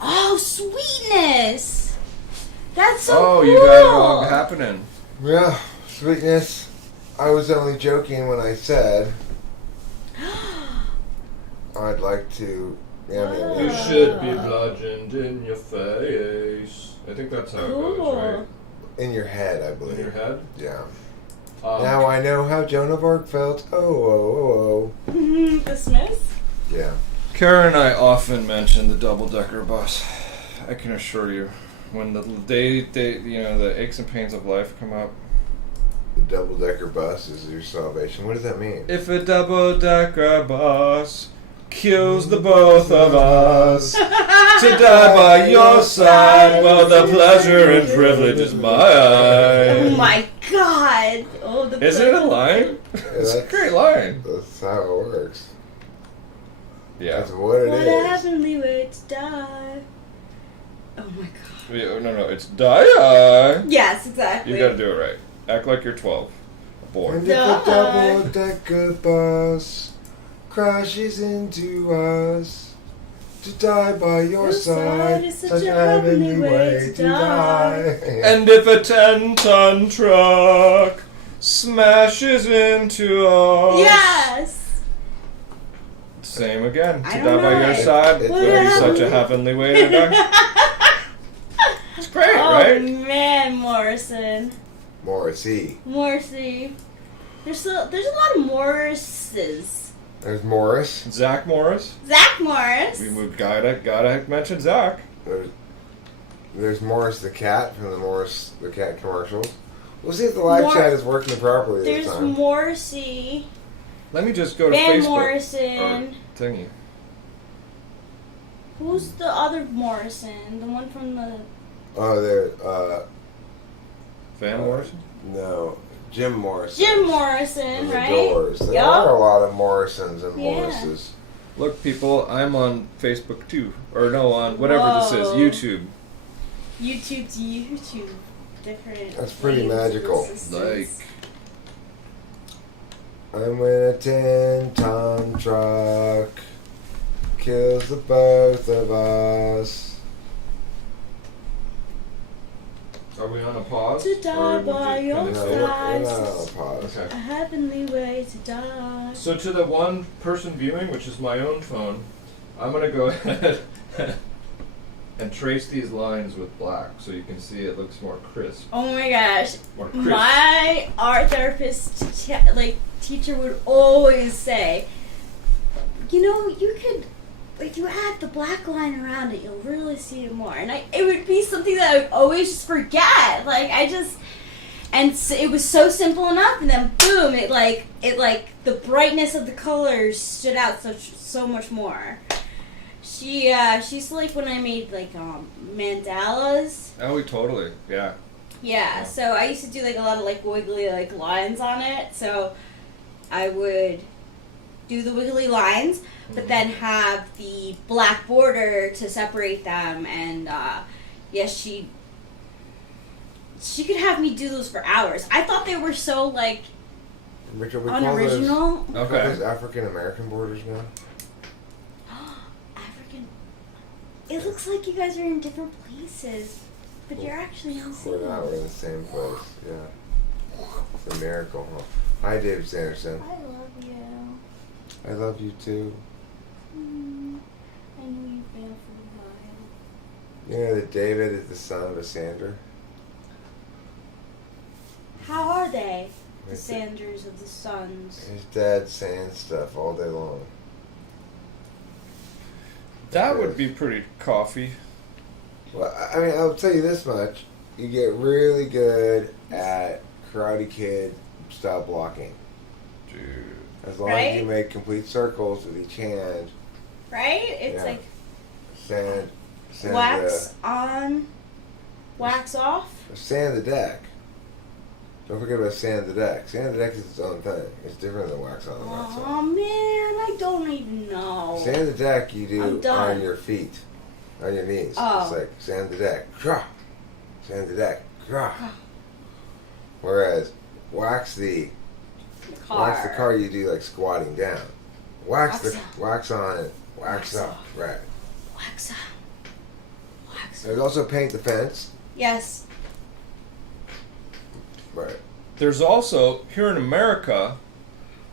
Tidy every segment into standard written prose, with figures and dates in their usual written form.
Oh, sweetness! That's so Oh, cool. you got it all happening. Yeah, sweetness. I was only joking when I said I'd like to. Yeah, You should be bludgeoned in your face. I think that's how it goes, right? in your head, I believe. In your head? Yeah. Now I know how Joan of Arc felt. Oh. The Smiths? Yeah. Kara and I often mention the double-decker bus. I can assure you, when the the aches and pains of life come up. The double-decker bus is your salvation. What does that mean? If a double-decker bus kills the both of us, to die by your side, well, the pleasure and privilege is mine. Oh my god! Oh, the Is it a line? It's a great line. That's how it works. Yeah. That's what it What is. a heavenly way to die. Oh my god. No, it's die. Yes, exactly. You gotta do it right. Act like you're 12. Boy. And if a double-decker bus crashes into us, to die by your side is such a heavenly way to die. And if a 10-ton truck smashes into us. Yes! Same again. To I die don't by know. your side It- would be such a heavenly way to die. It's great, right? Oh man, Morrison. Morrissey. Morrissey. There's a lot of Morrises. There's Morris. Zach Morris. Zach Morris. We gotta mention Zach. There's Morris the cat from the cat commercials. We'll see if the live chat is working properly this There's time. Morrissey. Let me just go to Van Facebook. Morrison. Thingy. Who's the other Morrison? The one from the... Oh, there. Van Morrison? No, Jim Morrison. Jim Morrison, From the right? Doors. There Yup. are a lot of Morrisons and Yeah. Morrises. Look, people, I'm on Facebook too. Or no, on whatever this is. Whoa. YouTube. YouTube to YouTube. Different. That's pretty names of magical. assistants. I'm in a 10-ton truck. Kills the both of us. Are we on a pause? To die Or would by you your kinda No, say- we're side. not on a pause. Okay. A heavenly way to die. So to the one person viewing, which is my own phone, I'm gonna go ahead and trace these lines with black so you can see it looks more crisp. Oh my gosh. More crisp. My art therapist teacher would always say, you know, you could, if you add the black line around it, you'll really see it more. And it would be something that I would always just forget. And so it was so simple enough, and then boom, it the brightness of the colors stood out so much more. She used to like when I made mandalas. Oh, totally. Yeah. Yeah, so I used to do a lot of wiggly lines on it. So I would do the wiggly lines, but then have the black border to separate them. And yes, she could have me do those for hours. I thought they were so Richard, we unoriginal. call those African American borders now. African. It looks like you guys are in different places, but you're actually in the same. We're not. We're in the same place. Yeah. It's a miracle, huh? Hi, David Sanderson. I love you. I love you too. I know you've been for a while. You know that David is the son of a Sander? How are they? The His- Sanders of the Sons. His dad sands stuff all day long. That would be pretty coffee. Well, I mean, I'll tell you this much. You get really good at Karate Kid style blocking. Dude. As long Right? as you make complete circles with each hand. Right? It's Yeah. like Sand wax on, wax off. sand the deck. Don't forget about sand the deck. Sand the deck is its own thing. It's different than wax on and wax Oh off. man, I don't even know. Sand the deck you I'm do done. on your feet. On your knees. Oh. It's like sand the deck. Sand the deck. Whereas wax the car you do like squatting down. Wax on it. Wax Wax up. off. Right. Wax on. Yes. There's also Paint the Fence. Yes. Right. There's also, here in America,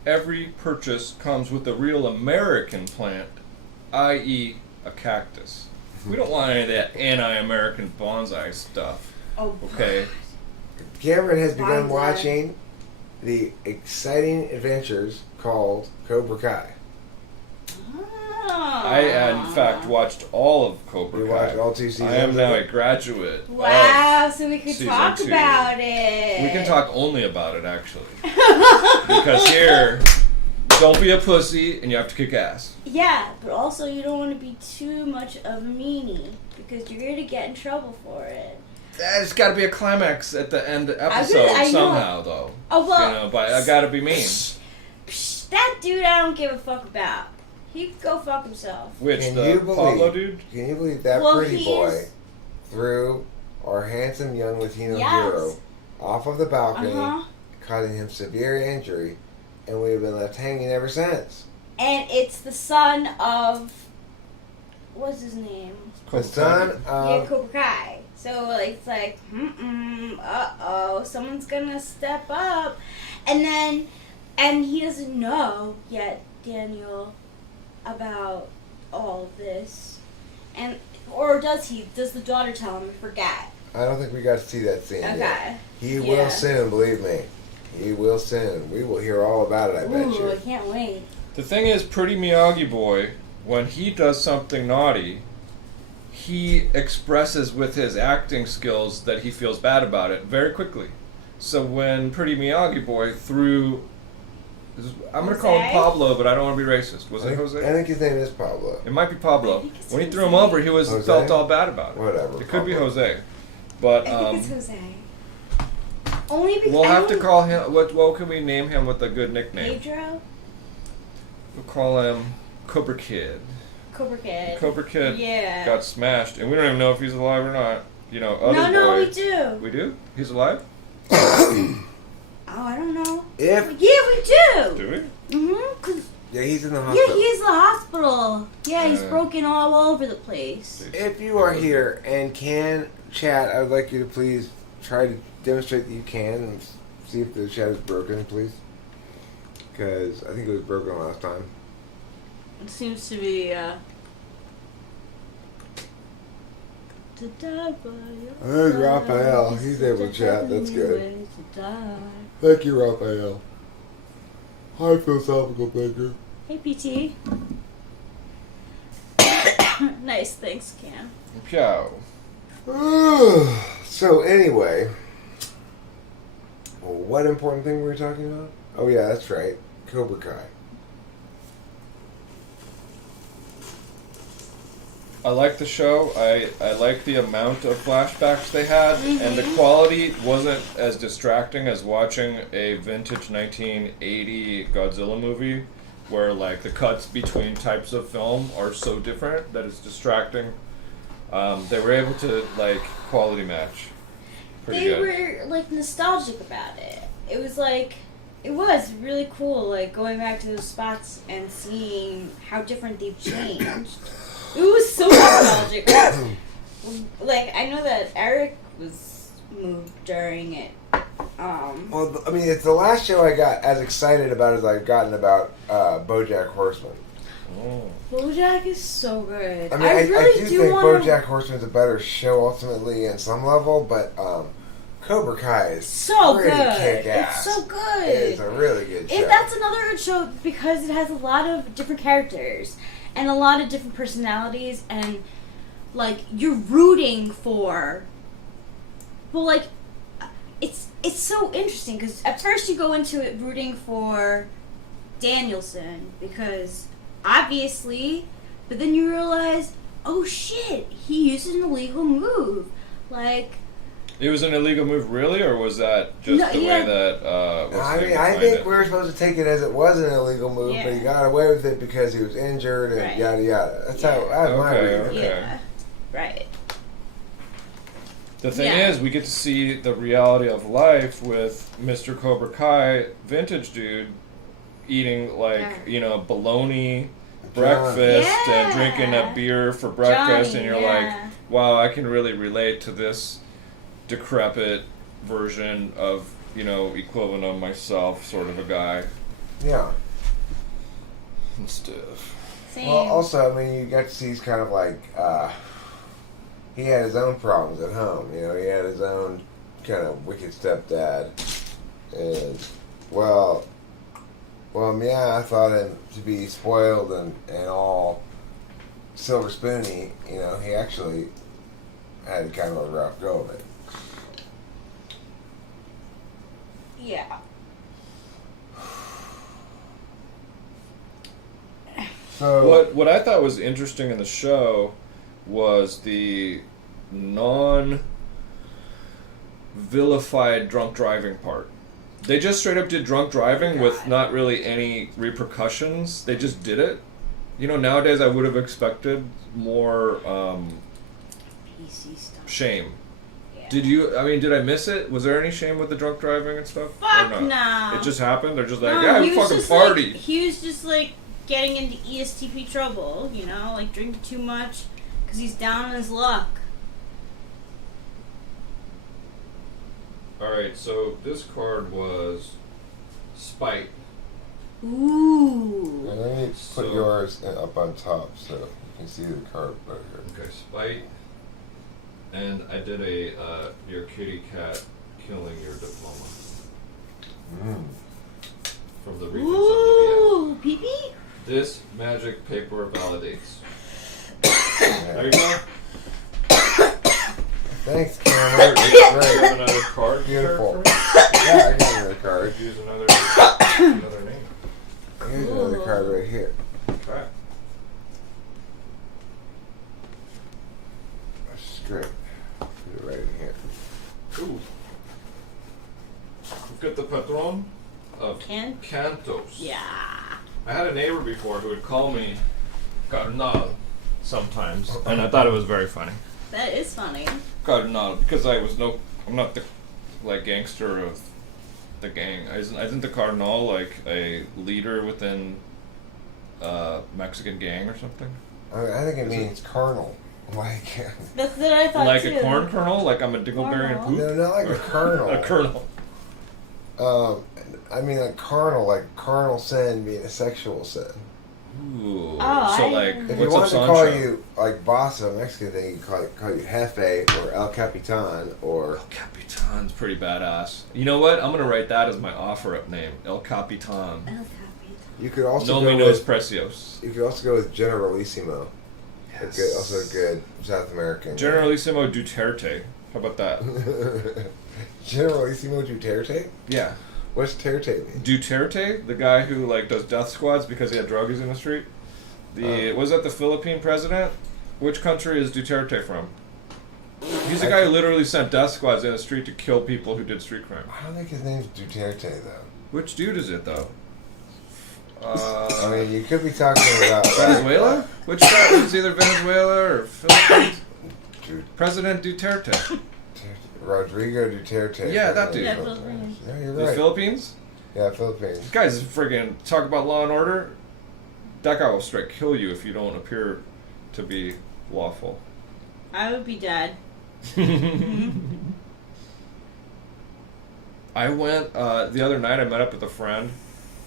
every purchase comes with a real American plant, i.e. a cactus. We don't want any of that anti-American bonsai stuff. Oh, Okay? Cameron has begun Bonsai. watching the exciting adventures called Cobra Kai. I, in fact, watched all of Cobra We Kai. watched all 2 seasons. I am now of a it. graduate. Wow, so we could season talk 2. about it. We can talk only about it, actually. Because here, don't be a pussy and you have to kick ass. Yeah, but also you don't want to be too much of a meanie because you're going to get in trouble for it. There's got to be a climax at the end of the episode I know. somehow, though. Oh, well. You know, but I got to be mean. Psh, that dude I don't give a fuck about. He could go fuck himself. Which, Can the you believe- Pablo dude? Can you believe that Well, pretty he boy is- threw our handsome young Latino Yes. hero off of the balcony, Uh-huh. causing him severe injury, and we've been left hanging ever since. And it's the son of... What's his name? The son Yeah, of... Cobra Kai. So like, it's like, uh-oh, someone's gonna step up. And he doesn't know yet, Daniel, about all of this. Or does he? Does the daughter tell him? I forget. I don't think we got to see that scene yet. Okay. He Yeah. will soon, believe me. He will soon. We will hear all about it, I bet Ooh, I you. can't wait. The thing is, Pretty Miyagi Boy, when he does something naughty, he expresses with his acting skills that he feels bad about it very quickly. So when Pretty Miyagi Boy threw... I'm going to call him Jose? Pablo, but I don't want to be racist. Was I it think, Jose? I think his name is Pablo. It might be Pablo. I think it's When he threw him Jose. over, he Jose? felt all bad about it. Whatever. It could be Pablo. Jose. But I think it's Jose. Only because we'll have to call him... What can we name him with a good nickname? Pedro? We'll call him Cobra Kid. Cobra Kid. Cobra Kid Yeah. got smashed, and we don't even know if he's alive or not. You know, other No, boy. we do. We do? He's alive? Oh, I don't know. If... Yeah, we do. Do we? Cause Yeah, he's in the yeah, hospital. he's in the hospital. Yeah, he's Yeah. broken all over the place. If you are here and can chat, I would like you to please try to demonstrate that you can and see if the chat is broken, please. Because I think it was broken last time. It seems to be, to die by your There's side, Raphael. He's able to such a chat. That's heavenly good. way to die. Thank you, Raphael. High philosophical thinker. Hey, PT. Nice, thanks, Cam. Piao. So anyway, what important thing were we talking about? Oh yeah, that's right, Cobra Kai. I like the show. I like the amount of flashbacks they had, and the quality wasn't as distracting as watching a vintage 1980 Godzilla movie, where like the cuts between types of film are so different that it's distracting. They were able to like quality match. Pretty They good. were like nostalgic about it. It was like, it was really cool, like going back to those spots and seeing how different they've changed. It was so nostalgic. Like, I know that Eric was moved during it. Well, I mean, it's the last show I got as excited about as I've gotten about BoJack Horseman. Oh. BoJack is so good. I mean, I really do think want BoJack Horseman's a better show ultimately in some level, but Cobra Kai is so pretty good. kick-ass. It's so good. It's a really good show. That's another good show because it has a lot of different characters and a lot of different personalities, and like you're rooting for. Well, like it's so interesting because at first you go into it rooting for Danielson because obviously, but then you realize, oh shit, he used an illegal move, like. It was an illegal move, really, or was that just No, the yeah. way that? I mean, I think we were supposed to take it as it was an illegal move, but he Yeah. got away with it because he was injured and Right. yada yada. That's Yeah. how that's my Okay, reading. of it. okay. Yeah, right. The thing Yeah. is, we get to see the reality of life with Mr. Cobra Kai, vintage dude, eating like Yeah. bologna breakfast Yeah. and drinking a beer for breakfast, Johnny, and you're yeah. like, wow, I can really relate to this decrepit version of, equivalent of myself, sort of a guy Yeah. and stuff. Same. Well, also, I mean, you got to see he's kind of like, he had his own problems at home. He had his own kind of wicked stepdad. And, well, yeah, I thought him to be spoiled and all silver spoony. He actually had kind of a rough go of it. Yeah. So, What I thought was interesting in the show was the non-vilified drunk driving part. They just straight up did drunk driving with not really any repercussions. They just did it. Nowadays I would have expected more PC stuff. shame. Yeah. Did I miss it? Was there any shame with the drunk driving and stuff? Fuck Or not? no. It just happened? They're just like, No, yeah, he we was fucking just party. he was just like getting into ESTP trouble, like drinking too much because he's down on his luck. Alright, so this card was Spite. Ooh. and then you put So- yours up on top so you can see the card right here. Okay, Spite. And I did your kitty cat killing your diploma from the Regents of the Ooh, pee-pee? This magic paper validates. There Yeah. you go. Thanks, Cameron. Do you It's have great. another card? Beautiful. Sir, Yeah, I got another card. for me? Use another name. Here's another card right here. Okay. That's great. Put it right in here. Ooh. We've got the patron of Can? Cantos. Yeah. I had a neighbor before who would call me Cardinal sometimes, and I thought it was very funny. That is funny. Cardinal, because I'm not the gangster of the gang. Isn't the Cardinal like a leader within a Mexican gang or something? I think it means carnal. Like, That's what I thought Like too. a corn kernel? Like I'm a dingleberry and poop? no, not like a kernel. A kernel. I mean like carnal, like carnal sin being a sexual sin. Ooh. Oh, So I like, didn't- If you what's a wanted to call Sancho? you like boss of a Mexican thing, you could call you Jefe or El Capitan or El Capitan's pretty badass. You know what? I'm gonna write that as my offer-up name. El Capitan. El Capitan. you could also No go menos with precios. you could also go with Generalissimo. Yes. Good, also a good South American. Generalissimo Duterte. How about that? Generalissimo Duterte? Yeah. What's Terte mean? Duterte, the guy who like does death squads because he had druggies in the street. Was that the Philippine president? Which country is Duterte from? He's the guy who literally sent death squads in the street to kill people who did street crime. I don't think his name's Duterte though. Which dude is it though? I mean, you could be talking about Venezuela? Which guy is either Venezuela or Philippines? Dude, President Duterte. Rodrigo Duterte. Yeah, that dude. Yeah, Philippines. Yeah, you're The right. Philippines? Yeah, Philippines. This guy's friggin' talk about law and order. That guy will straight kill you if you don't appear to be lawful. I would be dead. I went the other night. I met up with a friend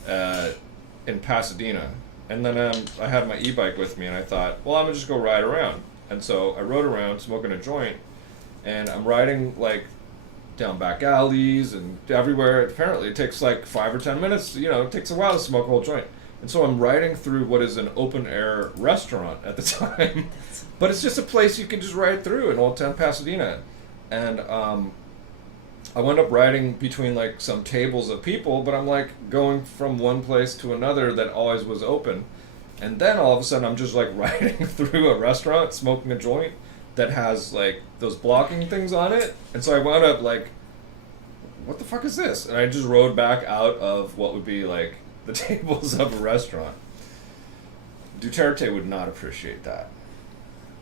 in Pasadena, and then I had my e-bike with me, and I thought, well, I'm gonna just go ride around. And so I rode around smoking a joint, and I'm riding like down back alleys and everywhere. Apparently, it takes like 5 or 10 minutes. It takes a while to smoke a whole joint. And so I'm riding through what is an open air restaurant at the time, but it's just a place you can just ride through in Old Town Pasadena, and I wound up riding between like some tables of people, but I'm like going from one place to another that always was open, and then all of a sudden I'm just like riding through a restaurant smoking a joint that has like those blocking things on it, and so I wound up like, what the fuck is this? And I just rode back out of what would be like the tables of a restaurant. Duterte would not appreciate that.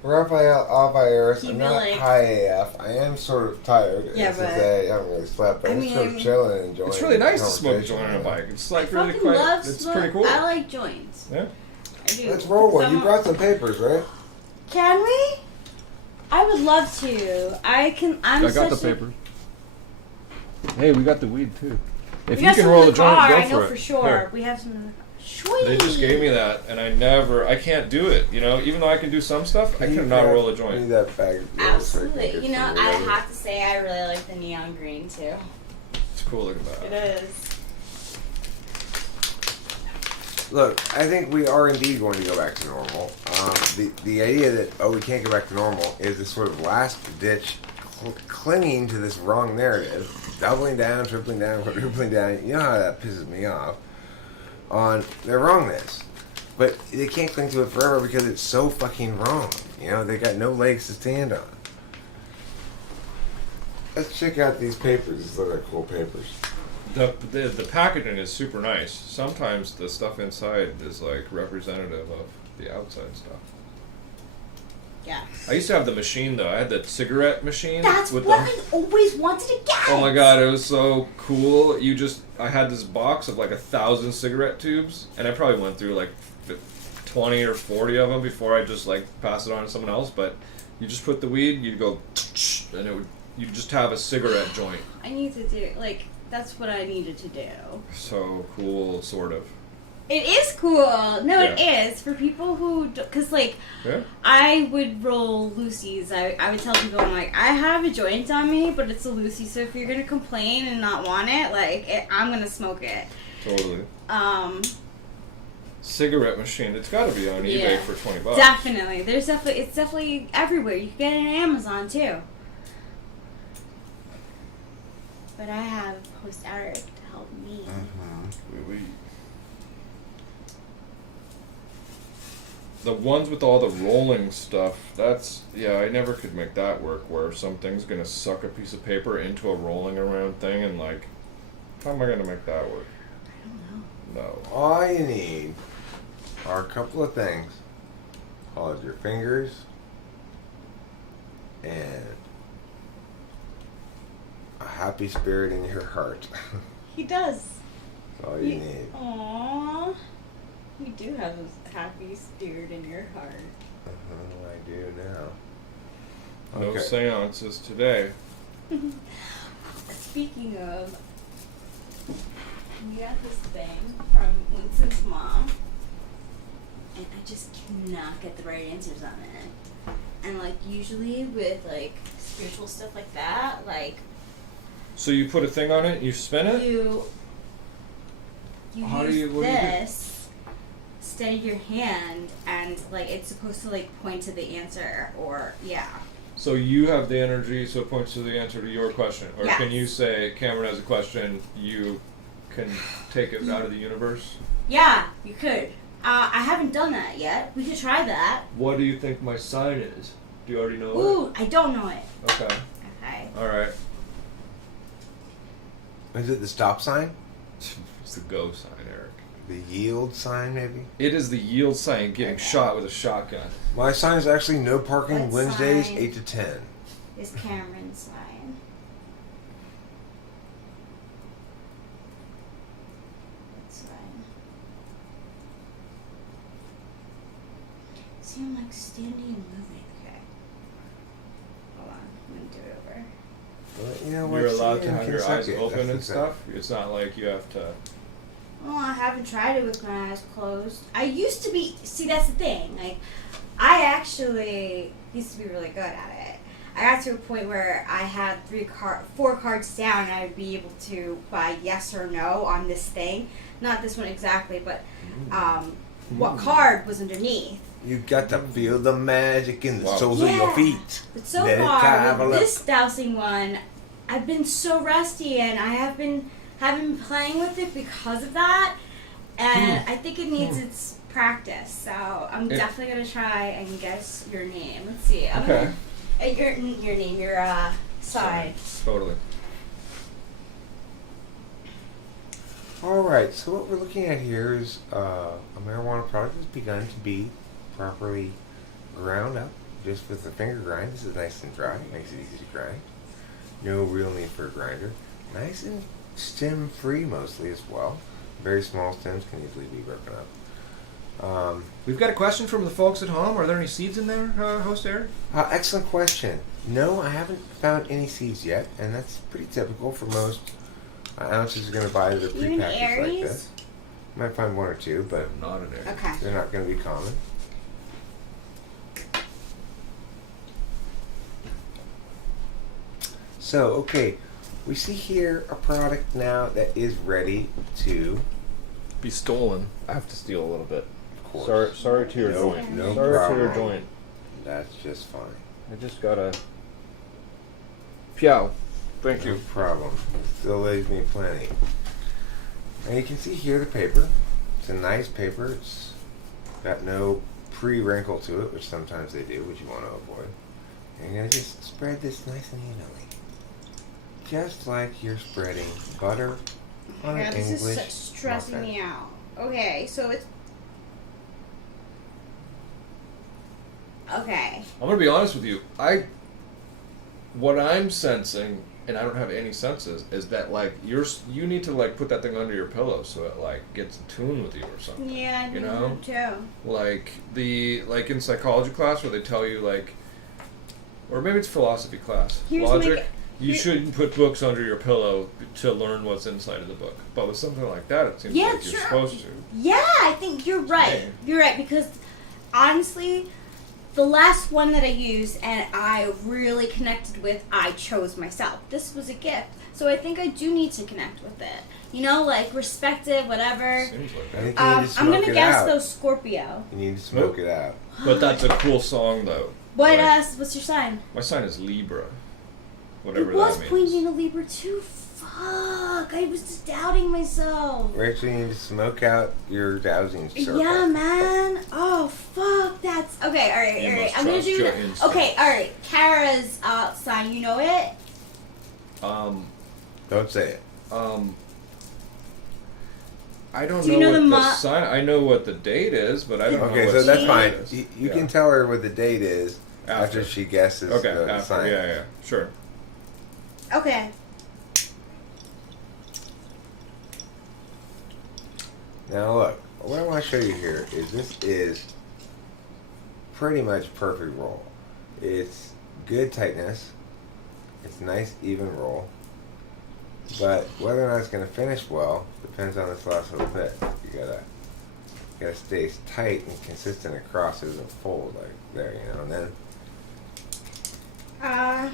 Rafael Alvarez, He'd I'm be not like- high AF. I am sort of tired. Yeah, It's but- a day. I haven't really slept, but I I'm mean, sort of chilling and enjoying. It's really nice to smoke a conversation, joint on a you know. bike. It's like I really fucking quite. love It's smoke. pretty cool. I like joints. Yeah. do. Let's roll one. You Someone- brought some papers, right? Can we? I would love to. I got the papers. Hey, we got the weed too. If We you got can some roll in a the joint, car. go I for know it. for sure. Here. We have some in the car. Sweet. They just gave me that, and I can't do it. You know, even though I can do some stuff, I cannot roll a Need joint. that bag. Absolutely. You know, I have to say I really like the neon green too. It's cool looking It that. is. Look, I think we are indeed going to go back to normal. The idea that, we can't go back to normal is this sort of last ditch clinging to this wrong narrative, doubling down, tripling down, quadrupling down. You know how that pisses me off on their wrongness. But they can't cling to it forever because it's so fucking wrong. You know, they got no legs to stand on. Let's check out these papers. These look like cool papers. The packaging is super nice. Sometimes the stuff inside is like representative of the outside stuff. Yeah. I used to have the machine though. I had the cigarette machine. That's with what the, I always wanted to get. Oh my god, it was so cool. I had this box of like 1,000 cigarette tubes, and I probably went through like 20 or 40 of them before I just like pass it on to someone else. But you just put the weed, you'd go, and you'd just have a cigarette joint. I need to do that's what I needed to do. So cool, sort of. It is cool. No, Yeah. it is for people who, because Yeah. I would roll loosies. I would tell people, I'm like, I have a joint on me, but it's a loosie. So if you're gonna complain and not want it, I'm gonna smoke it. Totally. cigarette machine. It's got to be on eBay Yeah. for $20. Definitely. It's definitely everywhere. You can get it on Amazon too. But I have host Eric to help me. Oui. The ones with all the rolling stuff, I never could make that work, where something's going to suck a piece of paper into a rolling around thing, and how am I going to make that work? I don't know. No. All you need are a couple of things. Hold your fingers and a happy spirit in your heart. He does. That's all you need. Aww. You do have a happy spirit in your heart. I do now. No seances today. Speaking of, we got this thing from Winston's mom, and I just cannot get the right answers on it. And usually with spiritual stuff like that, So you put a thing on it, you spin it? you How do use you- what do you do? this, steady your hand, and it's supposed to point to the answer, or So you have the energy, so it points to the answer to your question. Or Yes. can you say, Cameron has a question, you can take it out of the universe? Yeah, you could. I haven't done that yet. We could try that. What do you think my sign is? Do you already know Ooh, I don't know it. it? Okay. Okay. Alright. Is it the stop sign? It's the go sign, Eric. The yield sign, maybe? It is the yield sign getting shot with a shotgun. My sign is actually no parking What Wednesdays, sign? 8 to 10. Is Cameron's sign. What sign? See, I'm standing and moving. Okay. Hold on. I'm going to do it over. But, you know what? You're allowed See, to you have can your suck eyes it. open That's and the stuff. It's not like you have to... Well, I haven't tried it with my eyes closed. I used to be. See, that's the thing. I actually used to be really good at it. I got to a point where I had 4 cards down, and I would be able to buy yes or no on this thing. Not this one exactly, but what card was underneath. You got to feel the magic in the Wow. soles of your feet. But so Let it far, travel with up. this dowsing one, I've been so rusty, and I haven't been playing with it because of that. And I think it needs its practice. So I'm definitely gonna try and guess your name. Let's see. I'm Okay. Your name, your side. Totally. Alright, so what we're looking at here is a marijuana product that's begun to be properly ground up just with a finger grind. This is nice and dry, makes it easy to grind. No real need for a grinder. Nice and stem free mostly as well. Very small stems can easily be broken up. We've got a question from the folks at home. Are there any seeds in there, host Eric? Excellent question. No, I haven't found any seeds yet, and that's pretty typical for most ounces are going to buy their Even prepackaged like Aries? this. Might find one or two, but I'm not an Eric. Okay. they're not going to be common. So, okay, we see here a product now that is ready to, Be stolen. I have to steal a little bit. of course. Sorry to your No- joint. no sorry problem. to your joint. That's just fine. I just gotta. Pyow. Thank No you. problem. Still leaves me plenty. And you can see here the paper. It's a nice paper. It's got no pre-wrinkle to it, which sometimes they do, which you want to avoid. And you're going to just spread this nice and evenly. Just like you're spreading butter on Yeah, an this English is stressing muffin. me out. Okay, so it's. Okay. I'm gonna be honest with you. What I'm sensing, and I don't have any senses, is that like you need to like put that thing under your pillow so it like gets in tune with you or something. Yeah, I You do know? too. Like in psychology class where they tell you like, or maybe it's philosophy class. Here's Logic. my- You shouldn't put books under your pillow to learn what's inside of the book. But with something like that, it seems Yeah, like you're sure. supposed to. Yeah, I think you're right. Yeah. You're right because honestly, the last one that I used and I really connected with, I chose myself. This was a gift, so I think I do need to connect with it. You know, like respect it, whatever. Seems like I that. think you need to I'm smoke gonna it guess out. though Scorpio. You need to smoke it out. But that's a cool song though. What Like, what's your sign? my sign is Libra. Whatever It was that means. pointing to Libra too. Fuck, I was just doubting myself. Rachel, you need to smoke out your dowsing circle. Yeah, man. Oh, fuck. That's okay. All right, You all right. must I'm gonna trust do your that. instincts. Okay, all right. Kara's sign. You know it. Don't say it. I don't Do you know know what the the sign. I know what the date is, but I don't know Okay, what so the that's sign fine. is. You Yeah. can tell her what the date is After. after she guesses Okay, the after. sign. Yeah, sure. Okay. Now look, what I want to show you here is this is pretty much perfect roll. It's good tightness. It's nice even roll. But whether or not it's going to finish well depends on this last little bit. You gotta stay tight and consistent across. It doesn't fold like there, you know. And then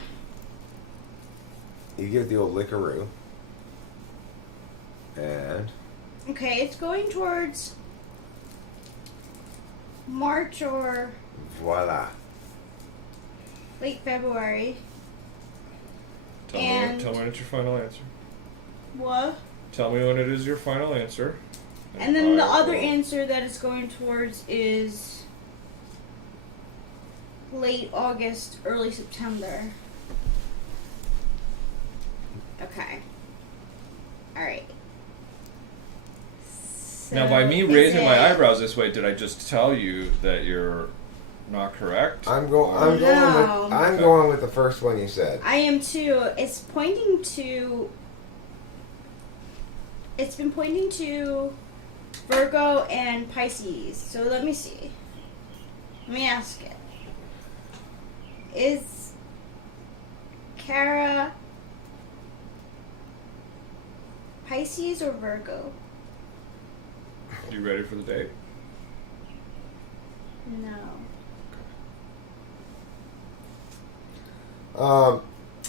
you give it the old lickaroo. And Okay. It's going towards March or voila. late February. Tell me And- when it's your final answer. What? Tell me when it is your final answer. And then the I other will- answer that it's going towards is late August, early September. Okay. All right. Now, by me So, raising is my it- eyebrows this way, did I just tell you that you're not correct? I'm No. going with the first one you said. I am too. It's pointing to. It's been pointing to Virgo and Pisces. So let me see. Let me ask it. Is Kara Pisces or Virgo? You ready for the date? No.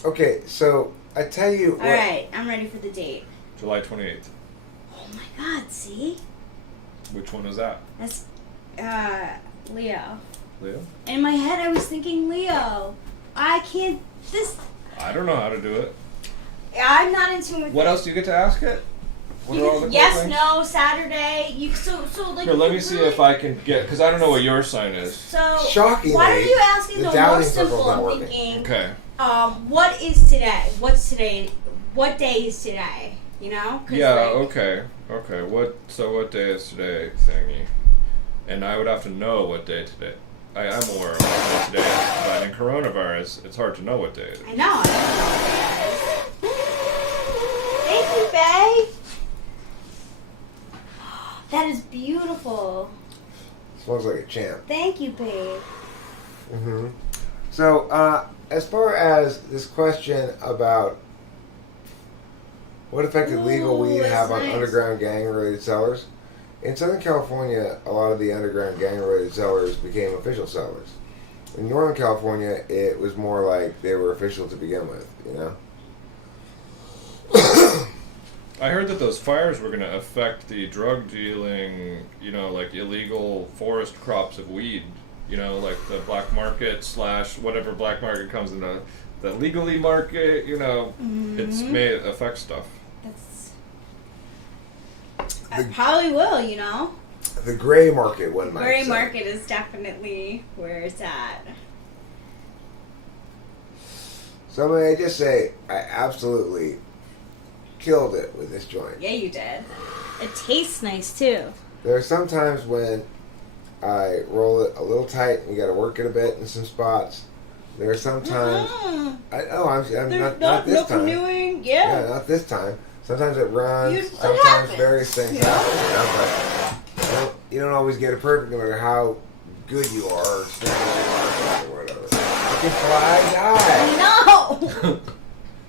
Okay, so I tell you what. All right, I'm ready for the date. July 28th. Oh my God! See, Which one is that? that's Leo. Leo? In my head, I was thinking Leo. I can't. This. I don't know how to do it. I'm not in tune with. What it. yes, else do you get to ask it? What You are all can- the cool yes, things? no, Saturday. You so like. Here, you let can me see really- if I can get, because I don't know what your sign is. So Shockingly, why are you asking the the downing more circle's simple? not I'm working. thinking. Okay. What is today? What's today? What day is today? You know? 'Cause, Yeah, like, okay. What day is today thingy? And I would have to know what day today. I'm aware of what day today is, but in coronavirus, it's hard to know what day it is. I know. Thank you, Faye. That is beautiful. Smells like a champ. Thank you, babe. Mm-hmm. So, as far as this question about what effect did legal weed that's have on nice. underground gang-related sellers, in Southern California, a lot of the underground gang-related sellers became official sellers. In Northern California, it was more like they were official to begin with, you know? I heard that those fires were going to affect the drug dealing, you know, like illegal forest crops of weed, you know, like the black market / whatever black market comes into the legally market, you know, it's may affect stuff. I probably will, you know. The gray market, one might Gray say. market is definitely where it's at. So may I just say, I absolutely killed it with this joint. Yeah, you did. It tastes nice too. There are some times when I roll it a little tight and you got to work it a bit in some spots. There are some times I know I'm not this no time. canoeing. Yeah. Yeah, not this time. Sometimes it runs. It Sometimes happens. various things Yeah. happen. You know, but you don't always get it perfect, no matter how good you are or experienced or whatever. You can fly die. No.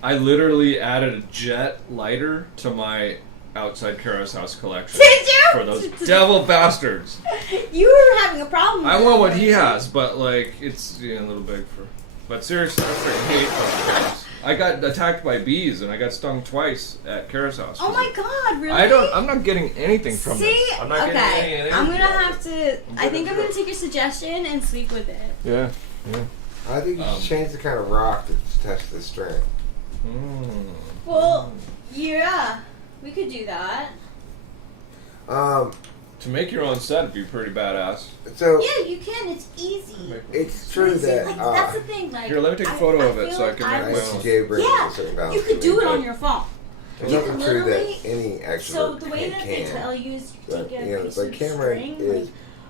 I literally added a jet lighter to my outside Kara's house collection. Did you? For those devil bastards. You were having a problem. I with want it. what he has, but like it's a little big for. But seriously, I freaking hate fucking Kara's. I got attacked by bees and I got stung twice at Kara's house. Oh my god, really? I'm not getting anything from See? this. I'm not okay. getting any I'm gonna energy out have of to. it. I think I'm gonna take your suggestion and sleep with it. Yeah. I think you should change the kind of rock to test the strength. Well, yeah, we could do that. To make your own set would be pretty badass. So Yeah, you can. It's easy. it's true See, that like, that's the thing. Like, Here, let me take a photo of it feel so I like can make I my used to own. give Brady Yeah, a certain balance. you could to do me, it on but your phone. There's You nothing can true that literally- any extrovert So the way that they can. tell you is you But, take a you know, piece like of Cameron string, is-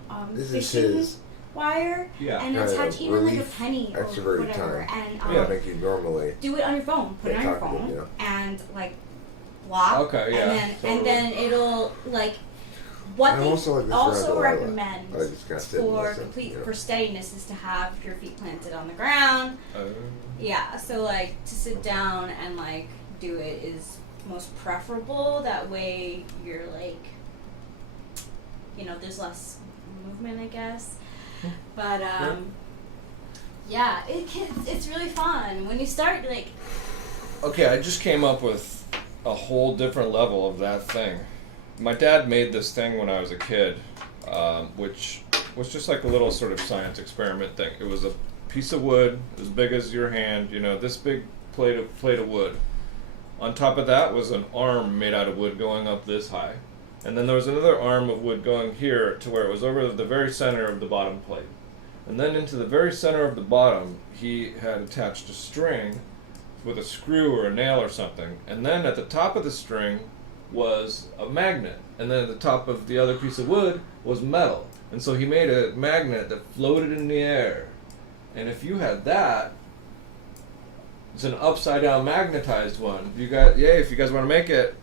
like this is fishing his wire, Yeah. and kind attach of even like a relief penny or extroverted whatever, time. and Yeah. I think you normally. do it on your phone. Put it on your talk to them, phone, you know. and like block. Okay, yeah, And then it'll like what I'm they also like this also around the recommend I just gotta sit and for listen, complete you know. for steadiness is to have your feet planted on the ground. Yeah, so like to sit down and like do it is most preferable. That way you're like, you know, there's less movement, I guess. But yeah, it's really fun when you start like. Okay, I just came up with a whole different level of that thing. My dad made this thing when I was a kid, which was just like a little sort of science experiment thing. It was a piece of wood as big as your hand, you know, this big plate of wood. On top of that was an arm made out of wood going up this high. And then there was another arm of wood going here to where it was over the very center of the bottom plate. And then into the very center of the bottom, he had attached a string with a screw or a nail or something. And then at the top of the string was a magnet. And then at the top of the other piece of wood was metal. And so he made a magnet that floated in the air. And if you had that, it's an upside down magnetized one. If you guys want to make it,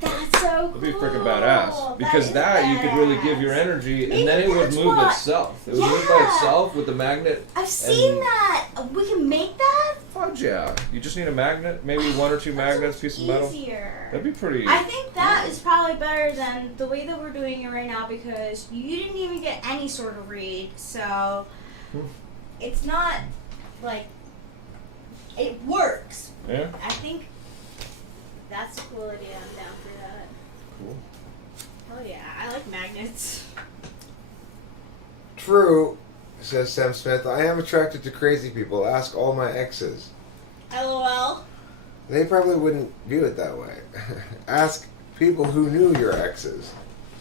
That's so cool. it'd be freaking badass. Because is that you could really give your badass. energy, Maybe and then it would that's move what- itself. It would move by Yeah. itself with the magnet. I've seen and- that. We can make that. Fudge yeah. You just need a magnet, maybe one or two magnets, piece of metal. Easier. That'd be pretty. I think that is probably better than the way that we're doing it right now because you didn't even get any sort of read, so it's not like it works. Yeah. I think that's a cool idea. I'm down for that. Cool. Oh yeah, I like magnets. True, says Sam Smith. I am attracted to crazy people. Ask all my exes. LOL. They probably wouldn't view it that way. Ask people who knew your exes.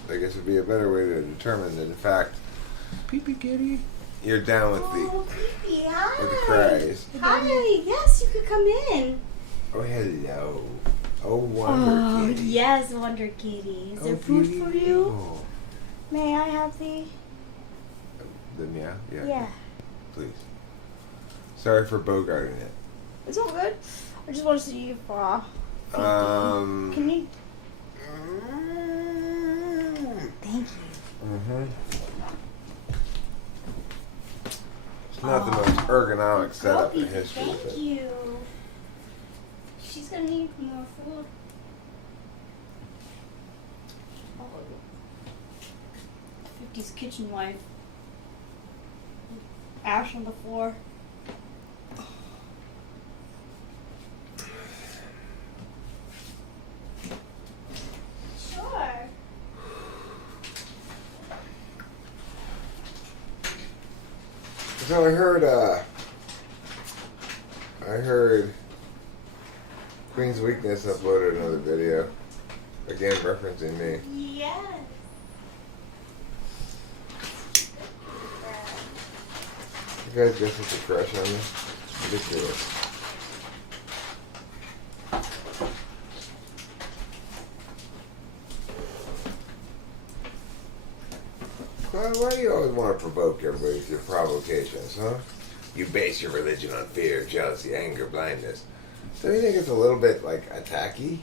I guess would be a better way to determine that, in fact, Pee-pee kitty. you're down with the Oh, Pee-pee, hi. with the craze. Hi. Yes, you could come in. Oh, hello. Oh, Wonder Kitty. yes, Wonder Kitty. Is there food for you? beautiful. May I have the? Yeah. Yeah. Please. Sorry for bogarting it. It's all good. I just want to see if can you? Thank you. It's not the most ergonomic setup in Kobe, history. thank but you. She's gonna need more food. Oh. 50's kitchen wife. Ash on the floor. Sure. So I heard Queen's Weakness uploaded another video, again referencing me. Yes. You guys got such a crush on me? Ridiculous. Why do you always want to provoke everybody with your provocations, huh? You base your religion on fear, jealousy, anger, blindness. Don't you think it's a little bit, like, attacky?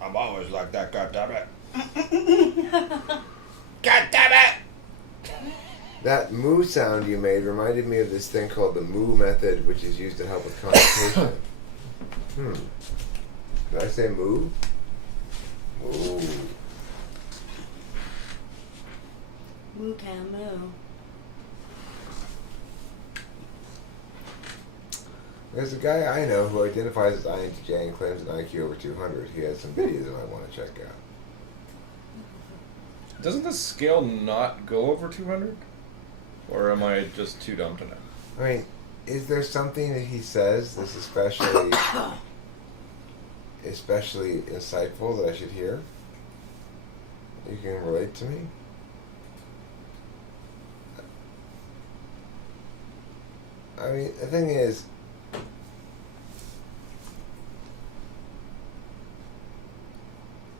I'm always like that, goddammit. Goddammit! That moo sound you made reminded me of this thing called the moo method, which is used to help with constipation. Did I say moo? Moo. Moo can moo. There's a guy I know who identifies as INTJ and claims an IQ over 200. He has some videos that I want to check out. Doesn't the scale not go over 200? Or am I just too dumb to know? I mean, is there something that he says that's especially insightful that I should hear? You can relate to me? I mean, the thing is,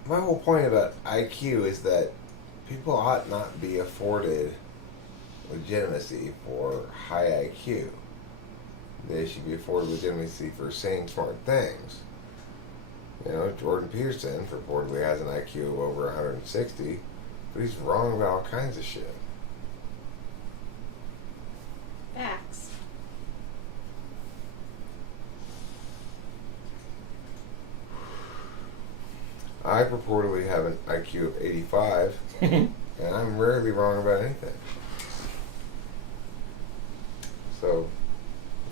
my whole point about IQ is that people ought not be afforded legitimacy for high IQ. They should be afforded legitimacy for saying smart things. You know, Jordan Peterson purportedly has an IQ of over 160, but he's wrong about all kinds of shit. Facts. I purportedly have an IQ of 85, and I'm rarely wrong about anything. So,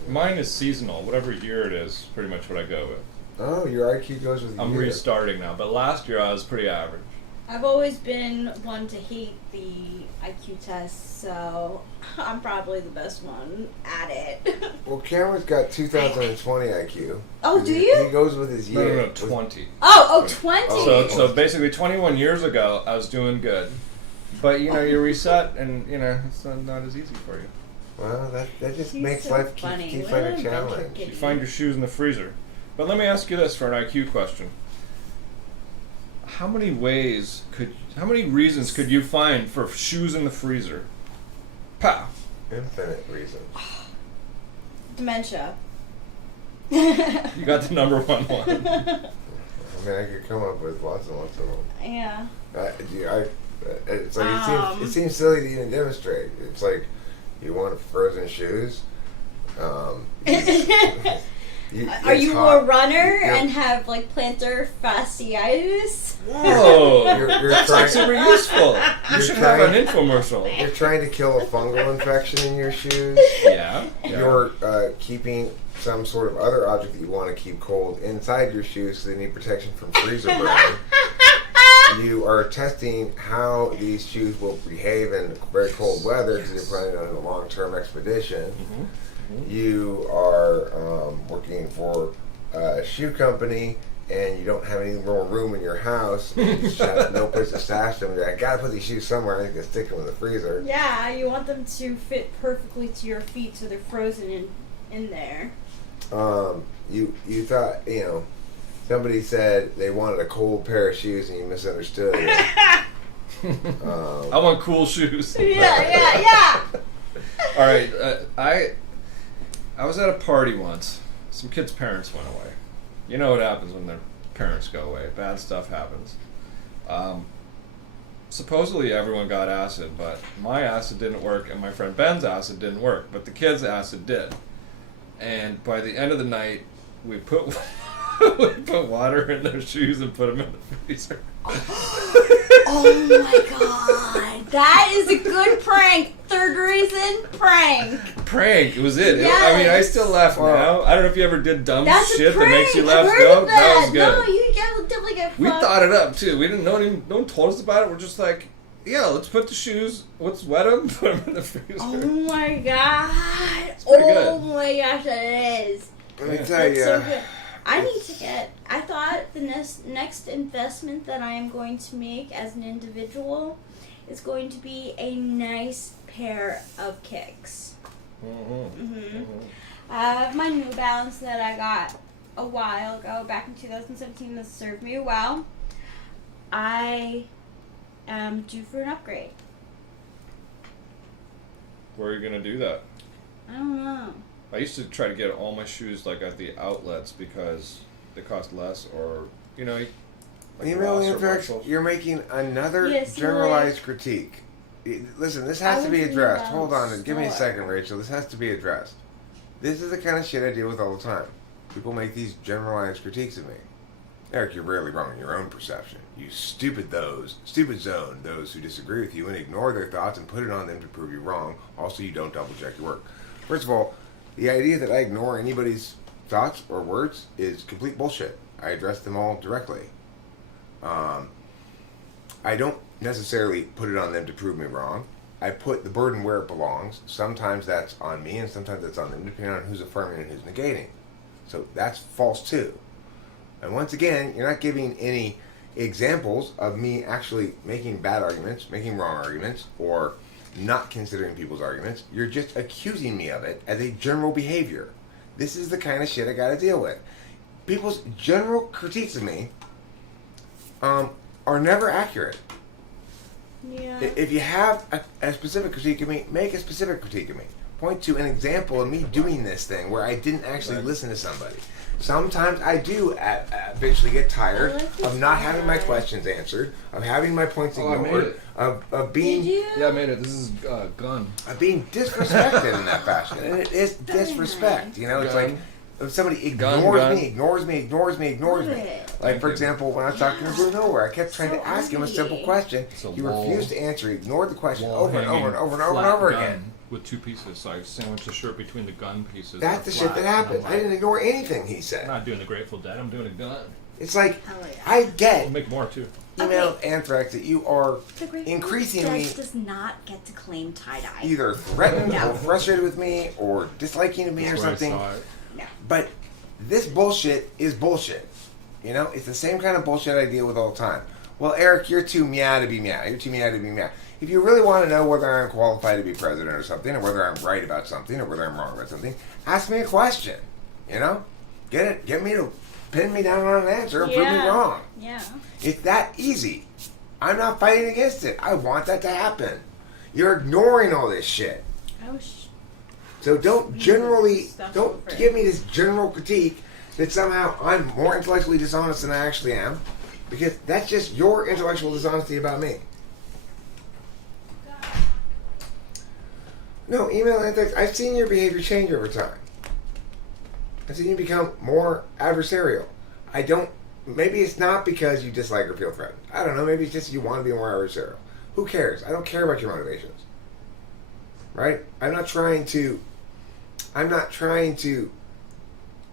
Mine is seasonal. Whatever year it is, pretty much what I go with. oh, your IQ goes with I'm you. restarting now, but last year I was pretty average. I've always been one to hate the IQ test, so I'm probably the best one at it. Well, Cameron's got 2020 IQ. Oh, do you? He goes with his year. No, 20. Oh, 20. So basically 21 years ago, I was doing good. But, you know, you reset and, you know, it's not as easy for you. Well, that just He's makes so life funny. keeps What life an a challenge. adventure You kid. find your shoes in the freezer. But let me ask you this for an IQ question. How many reasons could you find for shoes in the freezer? Pow! Infinite reasons. Dementia. You got the number one one. I mean, I could come up with lots and lots of them. Yeah. It's like it seems silly to even demonstrate. It's like you want frozen shoes. Are it's you hot. a runner You're- and have like plantar fasciitis? Whoa! You're That's like trying- super useful. You You're should have trying- an infomercial. You're trying to kill a fungal infection in your shoes. Yeah. You're keeping some sort of other object that you want to keep cold inside your shoes, so they need protection from freezer burn. You are testing how these shoes will behave in very cold weather because you're planning on a long-term expedition. Mm-hmm. You are working for a shoe company and you don't have any more room in your house. You just have no place to stash them. You're like, I gotta put these shoes somewhere. I can stick them in the freezer. Yeah, you want them to fit perfectly to your feet so they're frozen in there. You thought, you know, somebody said they wanted a cold pair of shoes and you misunderstood. I want cool shoes. Yeah. All right, I was at a party once. Some kids' parents went away. You know what happens when their parents go away. Bad stuff happens. supposedly everyone got acid, but my acid didn't work, and my friend Ben's acid didn't work, but the kids' acid did. And by the end of the night, we put we put water in their shoes and put them in the freezer. Oh my god, that is a good prank. Third reason, prank. Prank, it was it. Yes. I mean, I still laugh now. I don't know if you ever did dumb That's a shit that prank. makes you I've laugh. heard No, of that was good. No, you definitely get We fucked. thought it up too. We didn't know. No one told us about it. We're just like, yeah, let's put the shoes. Let's wet them. Put them in the freezer. Oh my god. It's pretty Oh good. my gosh, that is. Let me tell That's you. so good. I need to get. I thought the next investment that I am going to make as an individual is going to be a nice pair of kicks. I have my New Balance that I got a while ago, back in 2017, that served me well. I am due for an upgrade. Where are you gonna do that? I don't know. I used to try to get all my shoes like at the outlets because they cost less, or you know. Like Email Ross or Anthrax, Marshalls. you're making another Yes, generalized like- critique. Listen, this has I to be was in addressed. the Hold on, give me a store. second, Rachel. This has to be addressed. This is the kind of shit I deal with all the time. People make these generalized critiques of me. Eric, you're rarely wrong in your own perception. You stupid zone those who disagree with you and ignore their thoughts and put it on them to prove you wrong. Also, you don't double check your work. First of all, the idea that I ignore anybody's thoughts or words is complete bullshit. I address them all directly. I don't necessarily put it on them to prove me wrong. I put the burden where it belongs. Sometimes that's on me and sometimes that's on them, depending on who's affirming and who's negating. So that's false too. And once again, you're not giving any examples of me actually making bad arguments, making wrong arguments, or not considering people's arguments. You're just accusing me of it as a general behavior. This is the kind of shit I gotta deal with. People's general critiques of me are never accurate. Yeah. If you have a specific critique of me, make a specific critique of me. Point to an example of me doing this thing where I didn't actually listen to somebody. Sometimes I do eventually get tired of not having my questions answered, of having my points Oh, I made ignored, it. of being Did you? Yeah, I made it. This is gun. of being disrespected in that fashion. And it is disrespect. You know, it's Gun. like if somebody Gun. ignores me. Love Like, Thank for you. example, when I was talking to Bruno, where I kept trying So to ask him a simple ugly. question, It's a he wall- refused to answer. He ignored the question wall over and over and hanging over and over and flat over gun again. with two pieces. So I sandwiched the shirt between the gun pieces. That's the shit that happened. I didn't ignore anything he I'm said. not doing the Grateful Dead. I'm doing a gun. It's like, Oh, yeah. I get We'll make more too. email Anthrax that you are The Grateful increasingly Dead does not get to claim tie-dye. either threatened No. or frustrated with me or disliking of me or That's where I something. saw it. No. But this bullshit is bullshit. You know, it's the same kind of bullshit I deal with all the time. Well, Eric, you're too meow to be meow. You're too meow to be meow. If you really want to know whether I'm qualified to be president or something, or whether I'm right about something, or whether I'm wrong about something, ask me a question. You know, get me to pin me down on an answer and prove me wrong. Yeah. It's that easy. I'm not fighting against it. I want that to happen. You're ignoring all this shit. I wish. So don't generally, Stuff don't over. give me this general critique that somehow I'm more intellectually dishonest than I actually am, because that's just your intellectual dishonesty about me. No, email Anthrax, I've seen your behavior change over time. I've seen you become more adversarial. Maybe it's not because you dislike or feel threatened. I don't know, maybe it's just you want to be more adversarial. Who cares? I don't care about your motivations. Right? I'm not trying to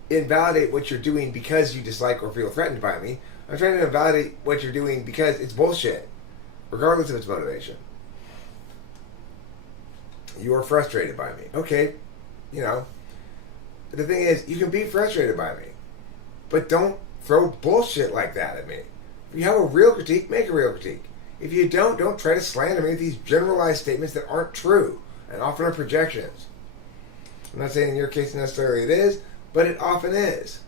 invalidate what you're doing because you dislike or feel threatened by me. I'm trying to invalidate what you're doing because it's bullshit, regardless of its motivation. You are frustrated by me. Okay, you know. The thing is, you can be frustrated by me, but don't throw bullshit like that at me. If you have a real critique, make a real critique. If you don't try to slander me with these generalized statements that aren't true and often are projections. I'm not saying in your case necessarily it is, but it often is.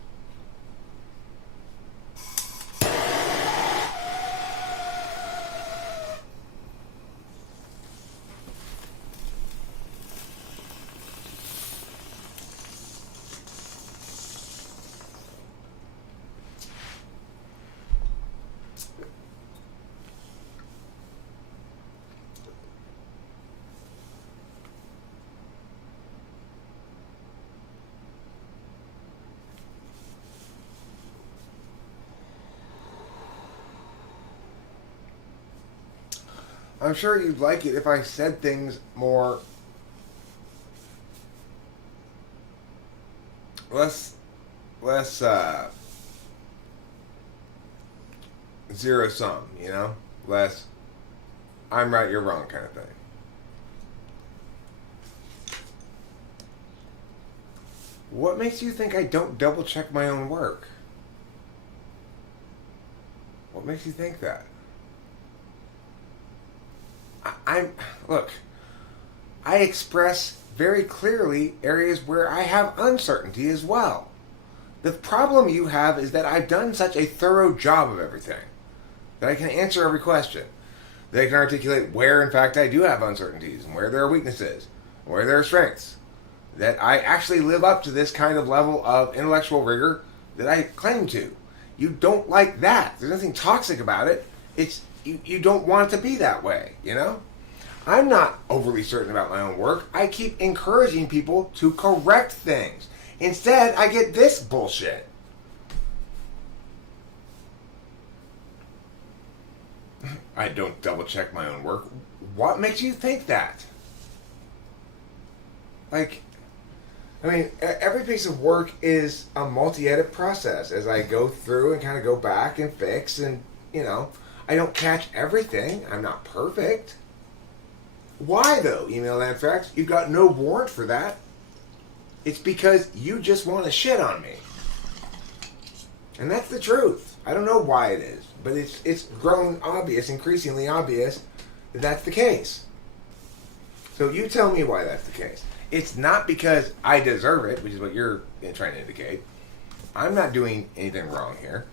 I'm sure you'd like it if I said things more less zero sum, you know? Less I'm right, you're wrong kind of thing. What makes you think I don't double check my own work? What makes you think that? Look, I express very clearly areas where I have uncertainty as well. The problem you have is that I've done such a thorough job of everything that I can answer every question. That I can articulate where, in fact, I do have uncertainties and where there are weaknesses, and where there are strengths. That I actually live up to this kind of level of intellectual rigor that I claim to. You don't like that. There's nothing toxic about it. It's you don't want it to be that way, you know? I'm not overly certain about my own work. I keep encouraging people to correct things. Instead, I get this bullshit. I don't double check my own work. What makes you think that? Like, I mean, every piece of work is a multi-edit process as I go through and kind of go back and fix and, you know, I don't catch everything. I'm not perfect. Why, though, Email Anthrax? You've got no warrant for that. It's because you just want to shit on me. And that's the truth. I don't know why it is, but it's grown obvious, increasingly obvious, that that's the case. So you tell me why that's the case. It's not because I deserve it, which is what you're trying to indicate. I'm not doing anything wrong here.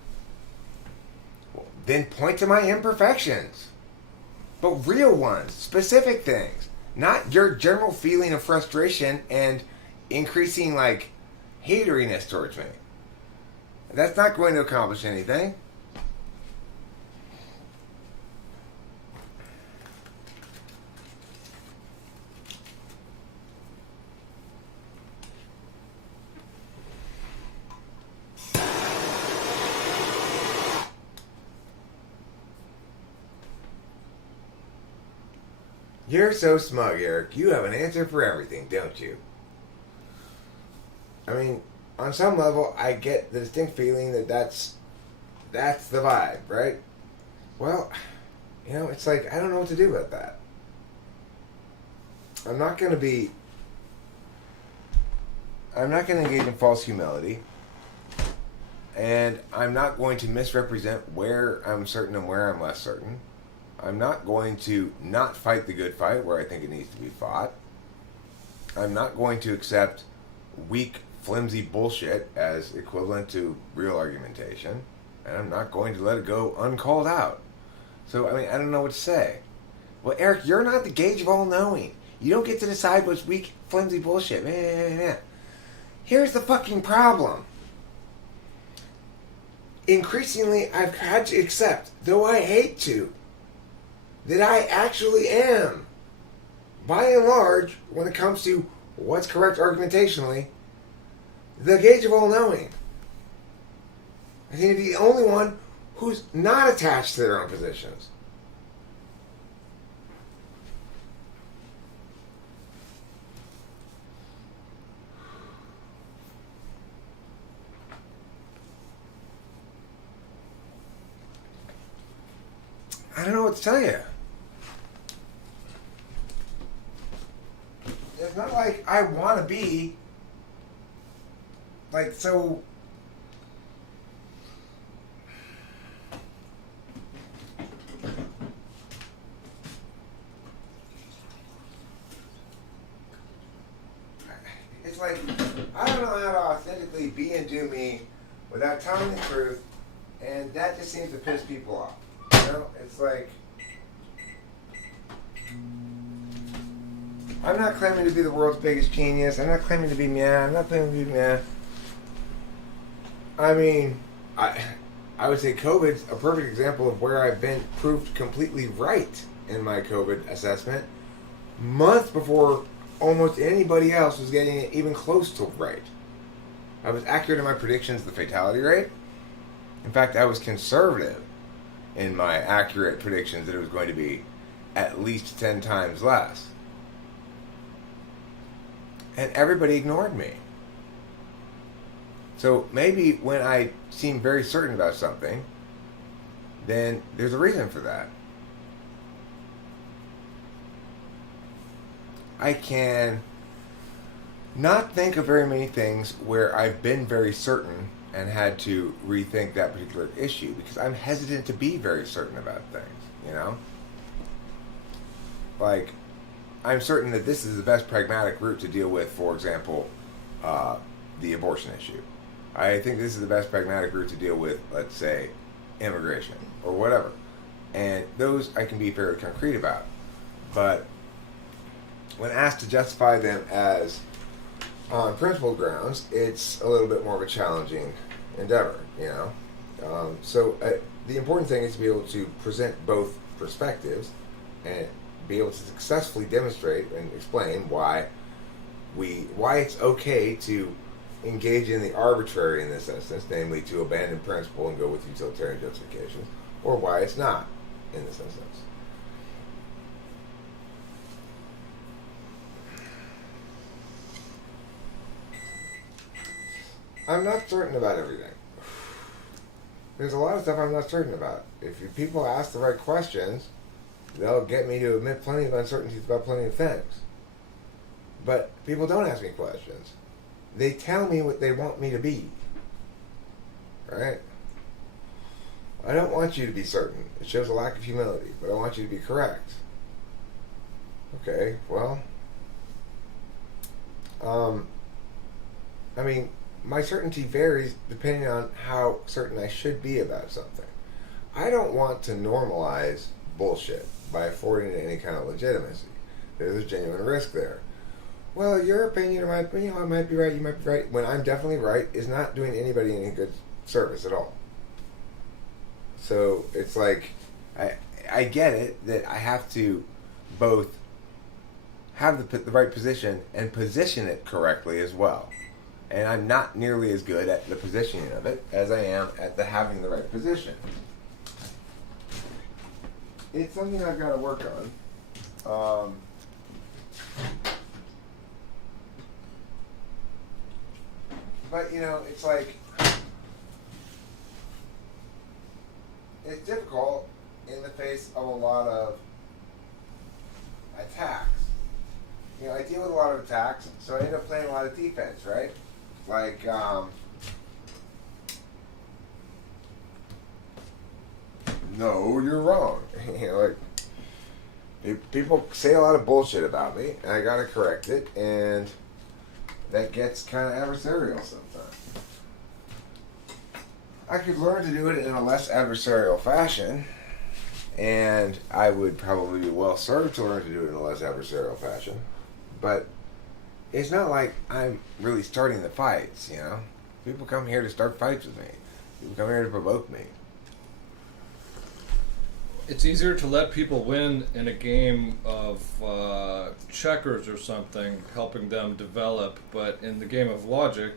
Well, then point to my imperfections. But real ones, specific things. Not your general feeling of frustration and increasing, like, hateriness towards me. That's not going to accomplish anything. You're so smug, Eric. You have an answer for everything, don't you? I mean, on some level, I get the distinct feeling that that's the vibe, right? Well, you know, it's like, I don't know what to do about that. I'm not going to engage in false humility. And I'm not going to misrepresent where I'm certain and where I'm less certain. I'm not going to not fight the good fight where I think it needs to be fought. I'm not going to accept weak, flimsy bullshit as equivalent to real argumentation. And I'm not going to let it go uncalled out. So, I mean, I don't know what to say. Well, Eric, you're not the gauge of all knowing. You don't get to decide what's weak, flimsy bullshit. Here's the fucking problem. Increasingly, I've had to accept, though I hate to, that I actually am, by and large, when it comes to what's correct argumentationally, the gauge of all knowing. I seem to be the only one who's not attached to their own positions. I don't know what to tell you. It's not like I want to be like so. It's like I don't know how to authentically be and do me without telling the truth, and that just seems to piss people off. You know, it's like I'm not claiming to be the world's biggest genius. I'm not claiming to be meh. I'm not claiming to be meh. I mean, I would say COVID's a perfect example of where I've been proved completely right in my COVID assessment months before almost anybody else was getting it even close to right. I was accurate in my predictions of the fatality rate. In fact, I was conservative in my accurate predictions that it was going to be at least 10 times less. And everybody ignored me. So maybe when I seem very certain about something, then there's a reason for that. I can not think of very many things where I've been very certain and had to rethink that particular issue because I'm hesitant to be very certain about things, you know? Like, I'm certain that this is the best pragmatic route to deal with, for example, the abortion issue. I think this is the best pragmatic route to deal with, let's say, immigration or whatever. And those I can be fairly concrete about. But when asked to justify them as on principle grounds, it's a little bit more of a challenging endeavor, you know? So the important thing is to be able to present both perspectives and be able to successfully demonstrate and explain why it's okay to engage in the arbitrary in this instance, namely to abandon principle and go with utilitarian justifications, or why it's not in this instance. I'm not certain about everything. There's a lot of stuff I'm not certain about. If people ask the right questions, they'll get me to admit plenty of uncertainties about plenty of things. But people don't ask me questions. They tell me what they want me to be. Right? I don't want you to be certain. It shows a lack of humility, but I want you to be correct. Okay, well, I mean, my certainty varies depending on how certain I should be about something. I don't want to normalize bullshit by affording it any kind of legitimacy. There's a genuine risk there. Well, your opinion or my opinion, I might be right, you might be right, when I'm definitely right, is not doing anybody any good service at all. So it's like, I get it that I have to both have the right position and position it correctly as well. And I'm not nearly as good at the positioning of it as I am at the having the right position. It's something I've got to work on. But, you know, it's like, it's difficult in the face of a lot of attacks. You know, I deal with a lot of attacks, so I end up playing a lot of defense, right? Like, no, you're wrong. You know, like, people say a lot of bullshit about me, and I gotta correct it, and that gets kind of adversarial sometimes. I could learn to do it in a less adversarial fashion, and I would probably be well served to learn to do it in a less adversarial fashion, but it's not like I'm really starting the fights, you know? People come here to start fights with me. People come here to provoke me. It's easier to let people win in a game of checkers or something, helping them develop, but in the game of logic,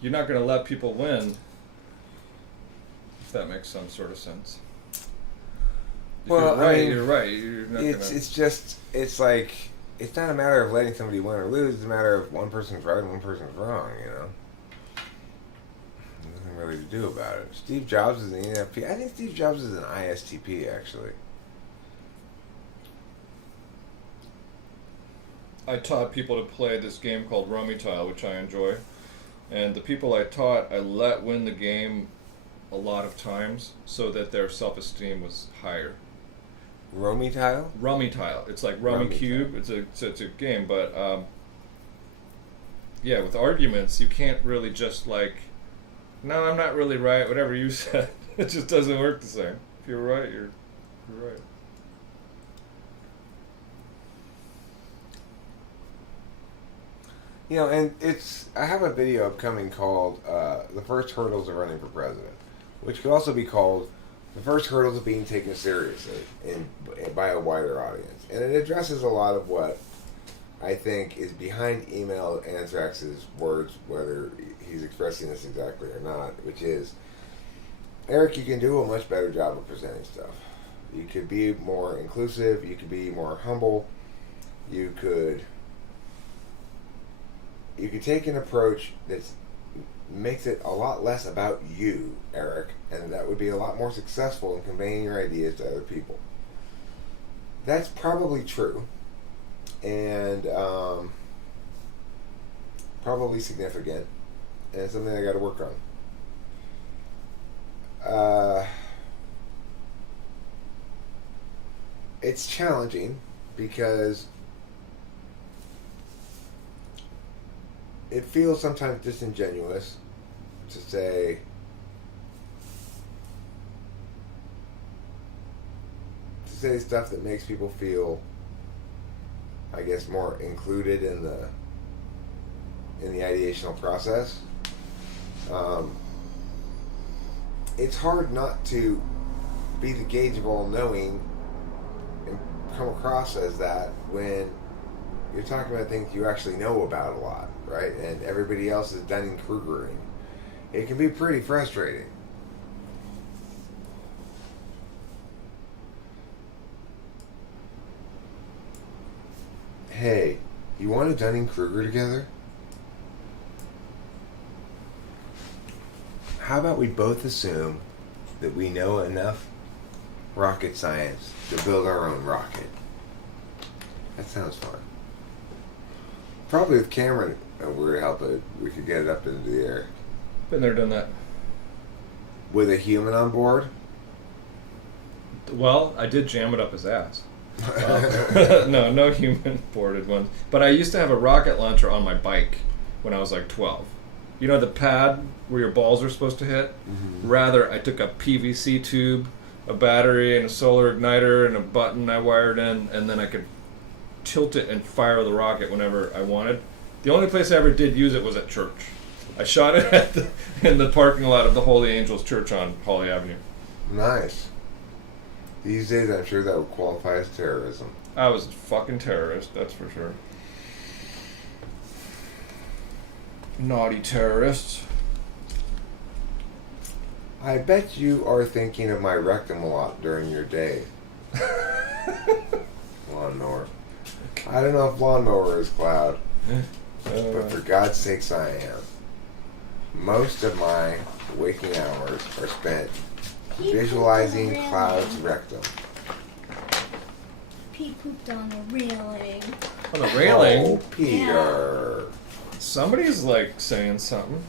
you're not going to let people win, if that makes some sort of sense. If Well, you're right, I mean, you're right. You're not it's like, it's not a matter of letting somebody win or lose. It's a matter of one person's right and one person's wrong, you know? Nothing really to do about it. Steve Jobs is an ENFP. I think Steve Jobs is an ISTP, actually. I taught people to play this game called Rummy Tile, which I enjoy. And the people I taught, I let win the game a lot of times so that their self-esteem was higher. Rummy Tile? Rummy Tile. It's like Rummy Cube. Tile. It's a game, but yeah, with arguments, you can't really just like, no, I'm not really right. Whatever you said, it just doesn't work the same. If you're right, you're right. You know, and I have a video upcoming called The First Hurdles of Running for President, which could also be called The First Hurdles of Being Taken Seriously by a wider audience. And it addresses a lot of what I think is behind email Anthrax's words, whether he's expressing this exactly or not, which is, Eric, you can do a much better job of presenting stuff. You could be more inclusive. You could be more humble. You could take an approach that makes it a lot less about you, Eric, and that would be a lot more successful in conveying your ideas to other people. That's probably true, and probably significant, and it's something I got to work on. It's challenging because it feels sometimes disingenuous to say stuff that makes people feel, I guess, more included in the ideational process. It's hard not to be the gauge of all knowing and come across as that when you're talking about things you actually know about a lot, right? And everybody else is Dunning-Krugering. It can be pretty frustrating. Hey, you want to Dunning-Kruger together? How about we both assume that we know enough rocket science to build our own rocket? That sounds fun. Probably with Cameron over to help it, we could get it up into the air. Been there, done that. With a human on board? Well, I did jam it up his ass. No human boarded ones. But I used to have a rocket launcher on my bike when I was like 12. You know the pad where your balls are supposed to hit? Mm-hmm. Rather, I took a PVC tube, a battery, and a solar igniter, and a button I wired in, and then I could tilt it and fire the rocket whenever I wanted. The only place I ever did use it was at church. I shot it in the parking lot of the Holy Angels Church on Holly Avenue. Nice. These days, I'm sure that would qualify as terrorism. I was a fucking terrorist, that's for sure. Naughty terrorists. I bet you are thinking of my rectum a lot during your day. Lawnmower. I don't know if lawnmower is cloud, but for God's sakes I am. Most of my waking hours are spent visualizing Cloud's rectum. Pete pooped on the railing. On the railing? Oh, Peter. Somebody's like saying something.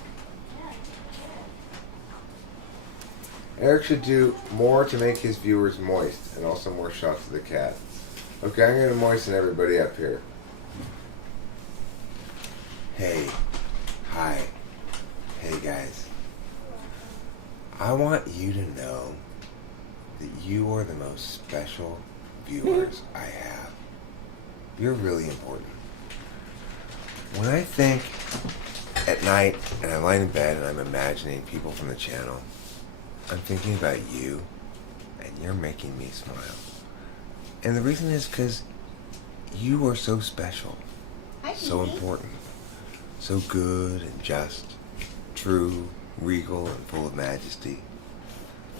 Eric should do more to make his viewers moist, and also more shots of the cat. Okay, I'm going to moisten everybody up here. Hey. Hi. Hey, guys. I want you to know that you are the most special viewers I have. You're really important. When I think at night and I'm lying in bed and I'm imagining people from the channel, I'm thinking about you, and you're making me smile. And the reason is because you are so special, so important, so good and just, true, regal, and full of majesty,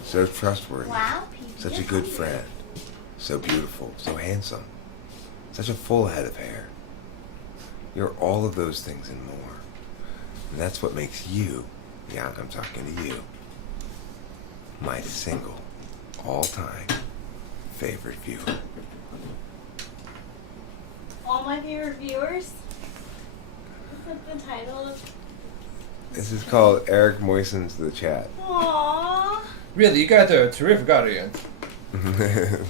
so trustworthy, such a good friend, so beautiful, so handsome, such a full head of hair. You're all of those things and more. And that's what makes you, yeah, I'm talking to you, my single, all-time favorite viewer. All my favorite viewers? Is that the title of... This is called Eric Moistens the Chat. Aww. Really, you got a terrific audience. Thank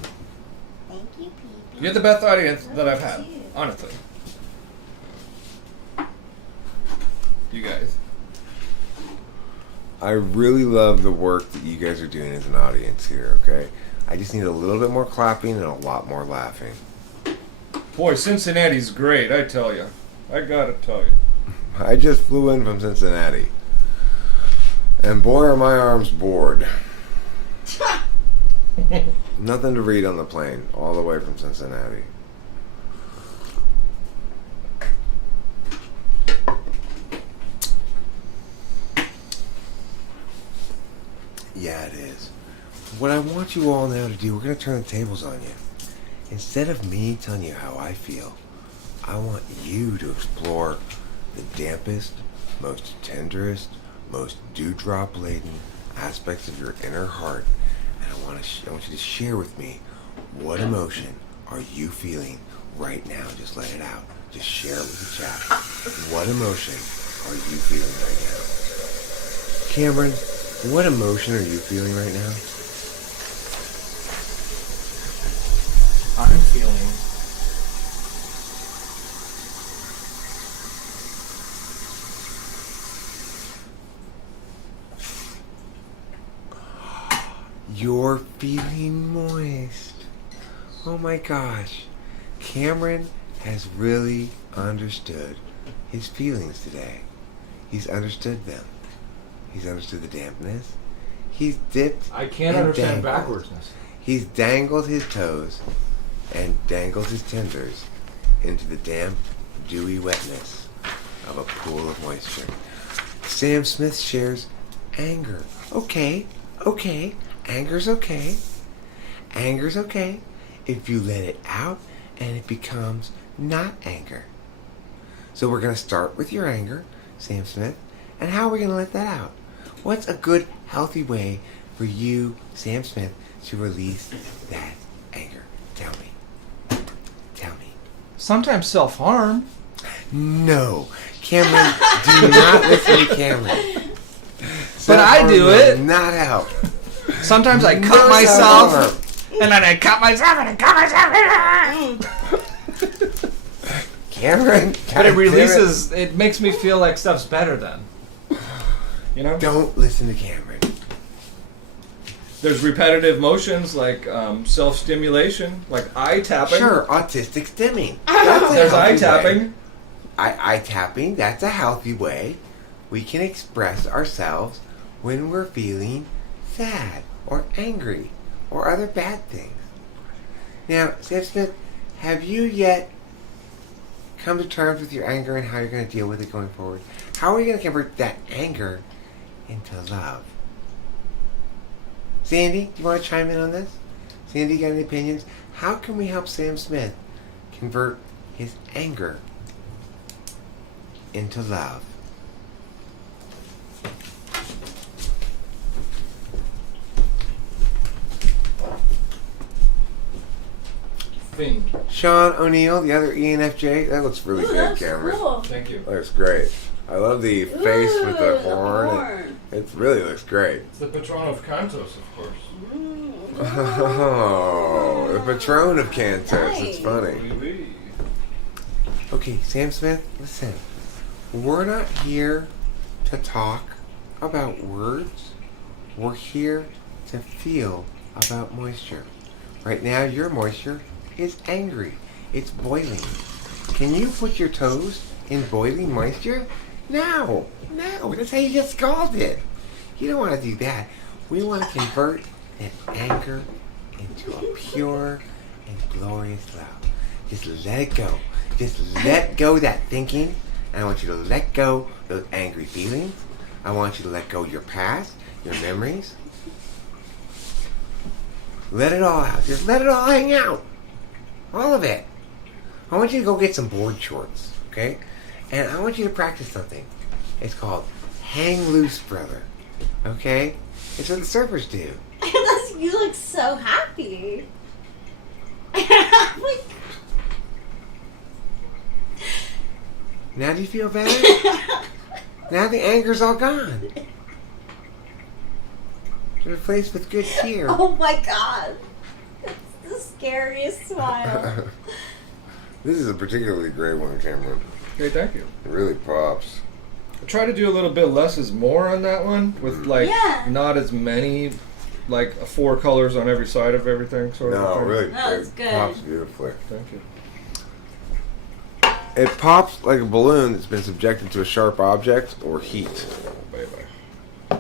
you, Pete. You're the best audience that I've had, honestly. You guys. I really love the work that you guys are doing as an audience here, okay? I just need a little bit more clapping and a lot more laughing. Boy, Cincinnati's great, I tell you. I gotta tell you. I just flew in from Cincinnati. And boy, are my arms bored. Nothing to read on the plane, all the way from Cincinnati. Yeah, it is. what I want you all now to do, we're going to turn the tables on you. Instead of me telling you how I feel, I want you to explore the dampest, most tenderest, most dewdrop-laden aspects of your inner heart. And I want you to share with me, what emotion are you feeling right now? Just let it out. Just share it with the chat. What emotion are you feeling right now? Cameron, what emotion are you feeling right now? I'm feeling You're feeling moist. Oh my gosh. Cameron has really understood his feelings today. He's understood them. He's understood the dampness. He's dipped. I can't and understand dangled. backwardsness. He's dangled his toes and dangled his tenders into the damp, dewy wetness of a pool of moisture. Sam Smith shares anger. Okay. Anger's okay. Anger's okay if you let it out and it becomes not anger. So we're going to start with your anger, Sam Smith, and how are we going to let that out? What's a good, healthy way for you, Sam Smith, to release that anger? Tell me. Sometimes self-harm. No. Cameron, do not listen to Cameron. But I do it. Not help. Sometimes I cut myself, and then I cut myself, and I cut myself. Cameron. But it releases, it makes me feel like stuff's better then. You know? Don't listen to Cameron. There's repetitive motions like self-stimulation, like eye tapping. Sure, autistic stimming. That's a There's eye healthy way. tapping. Eye tapping, that's a healthy way we can express ourselves when we're feeling sad or angry or other bad things. Now, Sam Smith, have you yet come to terms with your anger and how you're going to deal with it going forward? How are you going to convert that anger into love? Sandy, do you want to chime in on this? Sandy, you got any opinions? How can we help Sam Smith convert his anger into love? Fiend. Sean O'Neill, the other ENFJ. That looks really Ooh, good, that's Cameron. cool. Thank you. Looks great. I love the face with the Ooh, horn. It really looks great. It's the patron of Cantos, of course. Oh, the patron of Cantos. It's funny. Oui. Okay, Sam Smith, listen. We're not here to talk about words. We're here to feel about moisture. Right now, your moisture is angry. It's boiling. Can you put your toes in boiling moisture? No. That's how you get scalded. You don't want to do that. We want to convert that anger into a pure and glorious love. Just let it go. Just let go that thinking. And I want you to let go those angry feelings. I want you to let go your past, your memories. Let it all out. Just let it all hang out. All of it. I want you to go get some board shorts, okay? And I want you to practice something. It's called hang loose, brother. Okay? It's what the surfers do. You look so happy. Like, Now do you feel better? Now the anger's all gone. It's replaced with good cheer. oh my god. It's the scariest smile. This is a particularly great one, Cameron. Okay, thank you. It really pops. I try to do a little bit less is more on that one with like Yeah. not as many, like 4 colors on every side of everything sort of No, thing. really, No, it's it good. pops beautifully. Thank you. It pops like a balloon that's been subjected to a sharp object or heat. Bye-bye.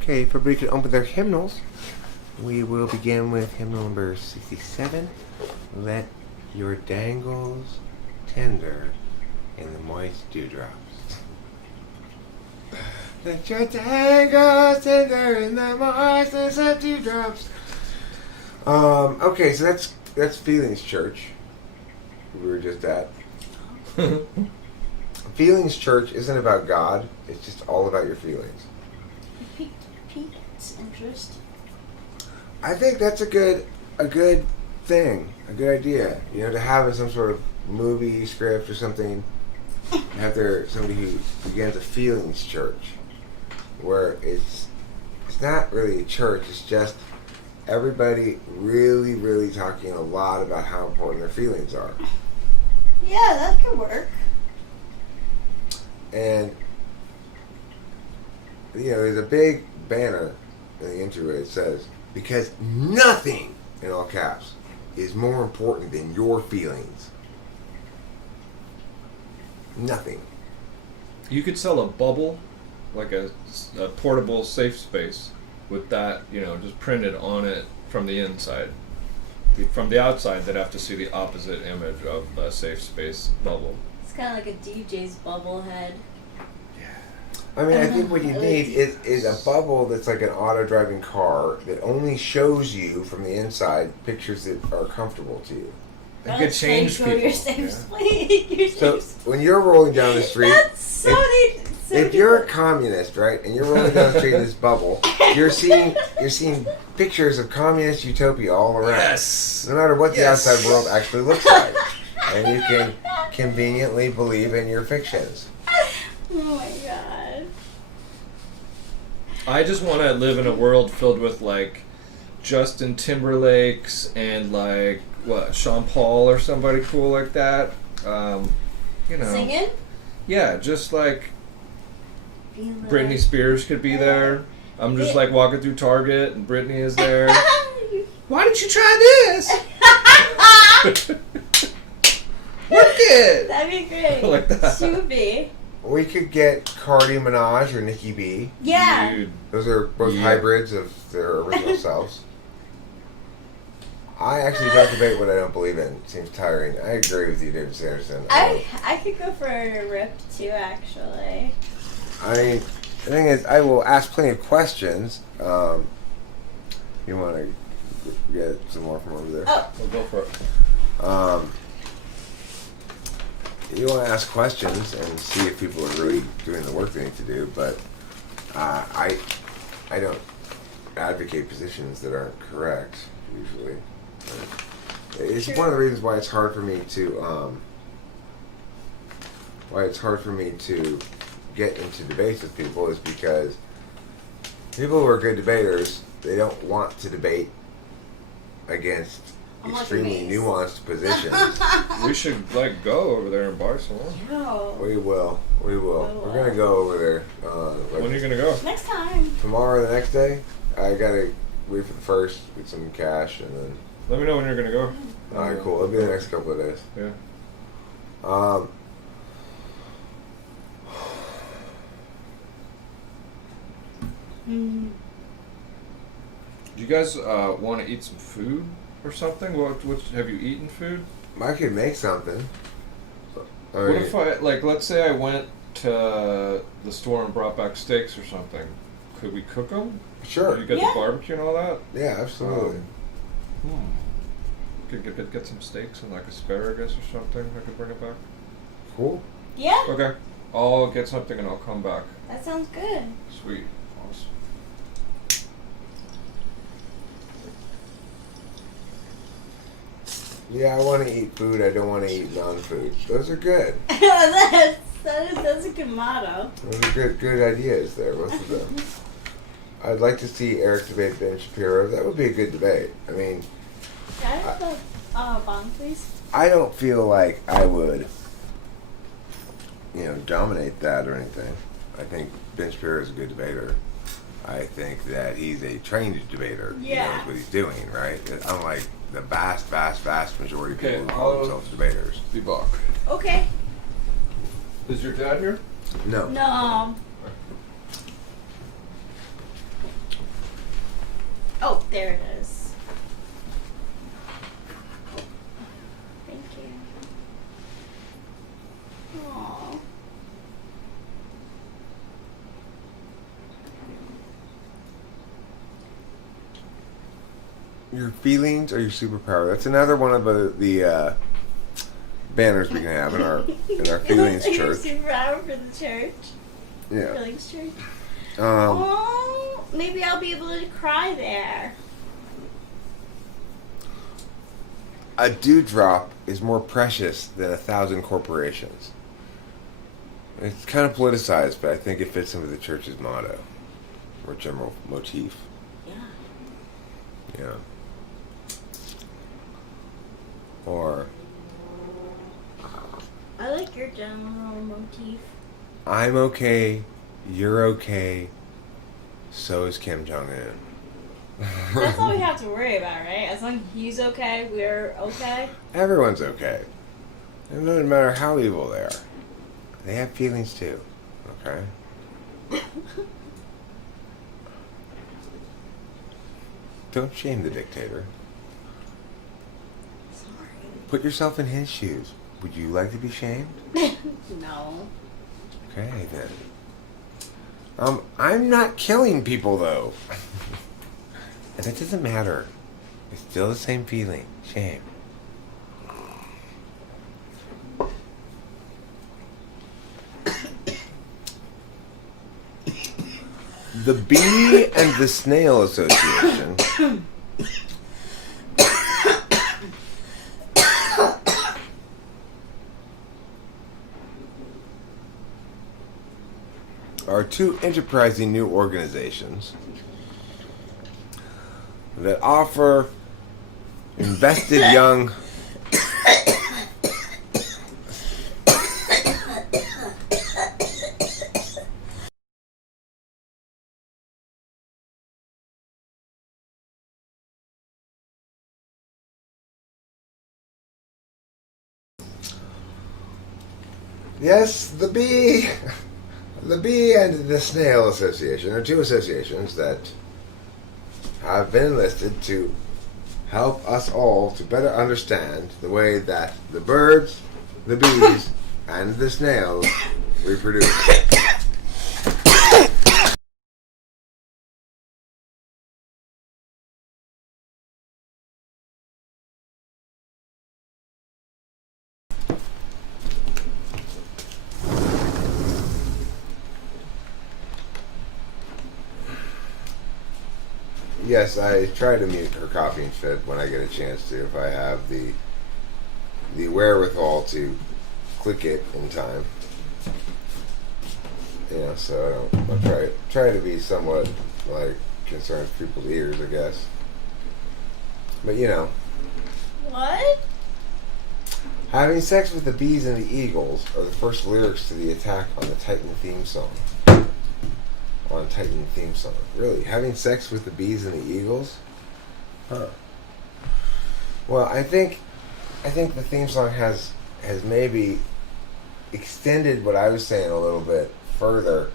Okay, if everybody could open their hymnals, we will begin with hymnal number 67. Let your dangles tender in the moist dewdrops. Let your tango tender in the moistness of dewdrops. Okay, so that's Feelings Church. We were just at. Feelings Church isn't about God. It's just all about your feelings. Piqued interest. I think that's a good thing, a good idea. You know, to have in some sort of movie script or something. Have there somebody who begins a feelings church, where it's not really a church. It's just everybody really, really talking a lot about how important their feelings are. Yeah, that could work. And you know, there's a big banner in the intro that says, "Because nothing," in all caps, "is more important than your feelings." Nothing. You could sell a bubble, like a portable safe space, with that, you know, just printed on it from the inside. From the outside, they'd have to see the opposite image of a safe space bubble. It's kind of like a DJ's bubble head. I mean, I think what you need is a bubble that's like an auto-driving car that only shows you from the inside pictures that are comfortable to you. They could change people. Your safe space. So when you're rolling down the street, That's so if you're a communist, right, and you're rolling down the street in this bubble, you're seeing pictures of communist utopia all around. Yes. No matter what the outside world actually looks like, and you can conveniently believe in your fictions. Oh my god. I just want to live in a world filled with, like, Justin Timberlake's and, like, Sean Paul or somebody cool like that. You know. Singing? Yeah, just like Britney Spears could be there. I'm just like walking through Target and Britney is there. Why didn't you try this? Look it! That'd be great. Like that. She would be. We could get Cardi Minaj or Nicki B. Yeah. Dude. Those are both Yeah. hybrids of their original selves. I actually don't debate what I don't believe in. It seems tiring. I agree with you, David Sanderson. I could go for a rip too, actually. I mean, the thing is, I will ask plenty of questions. You want to get some more from over there? Oh. We'll go for it. You want to ask questions and see if people are really doing the work they need to do, but I don't advocate positions that aren't correct usually. It's Sure. one of the reasons why it's hard for me to get into debates with people is because people who are good debaters, they don't want to debate against extremely nuanced positions. We should like go over there and buy some more. No. We will. We're gonna go over there. When are you gonna go? Next time. Tomorrow, or the next day. I gotta wait for the first, get some cash, and then. Let me know when you're gonna go. All right, cool. It'll be the next couple of days. Yeah. Mm. Do you guys want to eat some food or something? What have you eaten food? I could make something. What if let's say I went to the store and brought back steaks or something? Could we cook them? Sure. You get Yeah. the barbecue and all that? Yeah, absolutely. Could get some steaks and like asparagus or something. I could bring it back. Cool. Yeah. Okay. I'll get something and I'll come back. That sounds good. Sweet. Awesome. Yeah, I want to eat food. I don't want to eat non-food. Those are good. that's a good motto. Those are good ideas there, both of them. I'd like to see Eric debate Ben Shapiro. That would be a good debate. I mean, Can I have the bong, please? I don't feel like I would, dominate that or anything. I think Ben Shapiro is a good debater. I think that he's a trained debater. Yeah. He knows what he's doing, right? Unlike the vast majority of people Okay, who call I'll- themselves debaters. Be back. Okay. Is your dad here? No. No. Oh, there it is. Thank you. Aww. Your feelings are your superpower. That's another one of the banners we can have in our feelings Your church. superpower for the church. Yeah. Feelings church. Um, Oh, maybe I'll be able to cry there. a dewdrop is more precious than 1,000 corporations. It's kind of politicized, but I think it fits in with the church's motto or general motif. Yeah. Yeah. Or I like your general motif. I'm okay, you're okay, so is Kim Jong-un. That's all we have to worry about, right? As long as he's okay, we're okay. Everyone's okay. It doesn't matter how evil they are. They have feelings too. Okay? Don't shame the dictator. Sorry. Put yourself in his shoes. Would you like to be shamed? No. Okay then. I'm not killing people though. And that doesn't matter. It's still the same feeling. Shame. The Bee and the Snail Association are two enterprising new organizations that offer invested young Yes, the Bee and the Snail Association are two associations that have been enlisted to help us all to better understand the way that the birds, the bees, and the snails reproduce. Yes, I try to mute her coughing fit when I get a chance to, if I have the wherewithal to click it in time. So I try to be somewhat like concerned with people's ears, I guess. But What? having sex with the bees and the eagles are the first lyrics to the Attack on the Titan theme song. On Titan theme song. Really? Having sex with the bees and the eagles? Huh. Well, I think the theme song has maybe extended what I was saying a little bit further.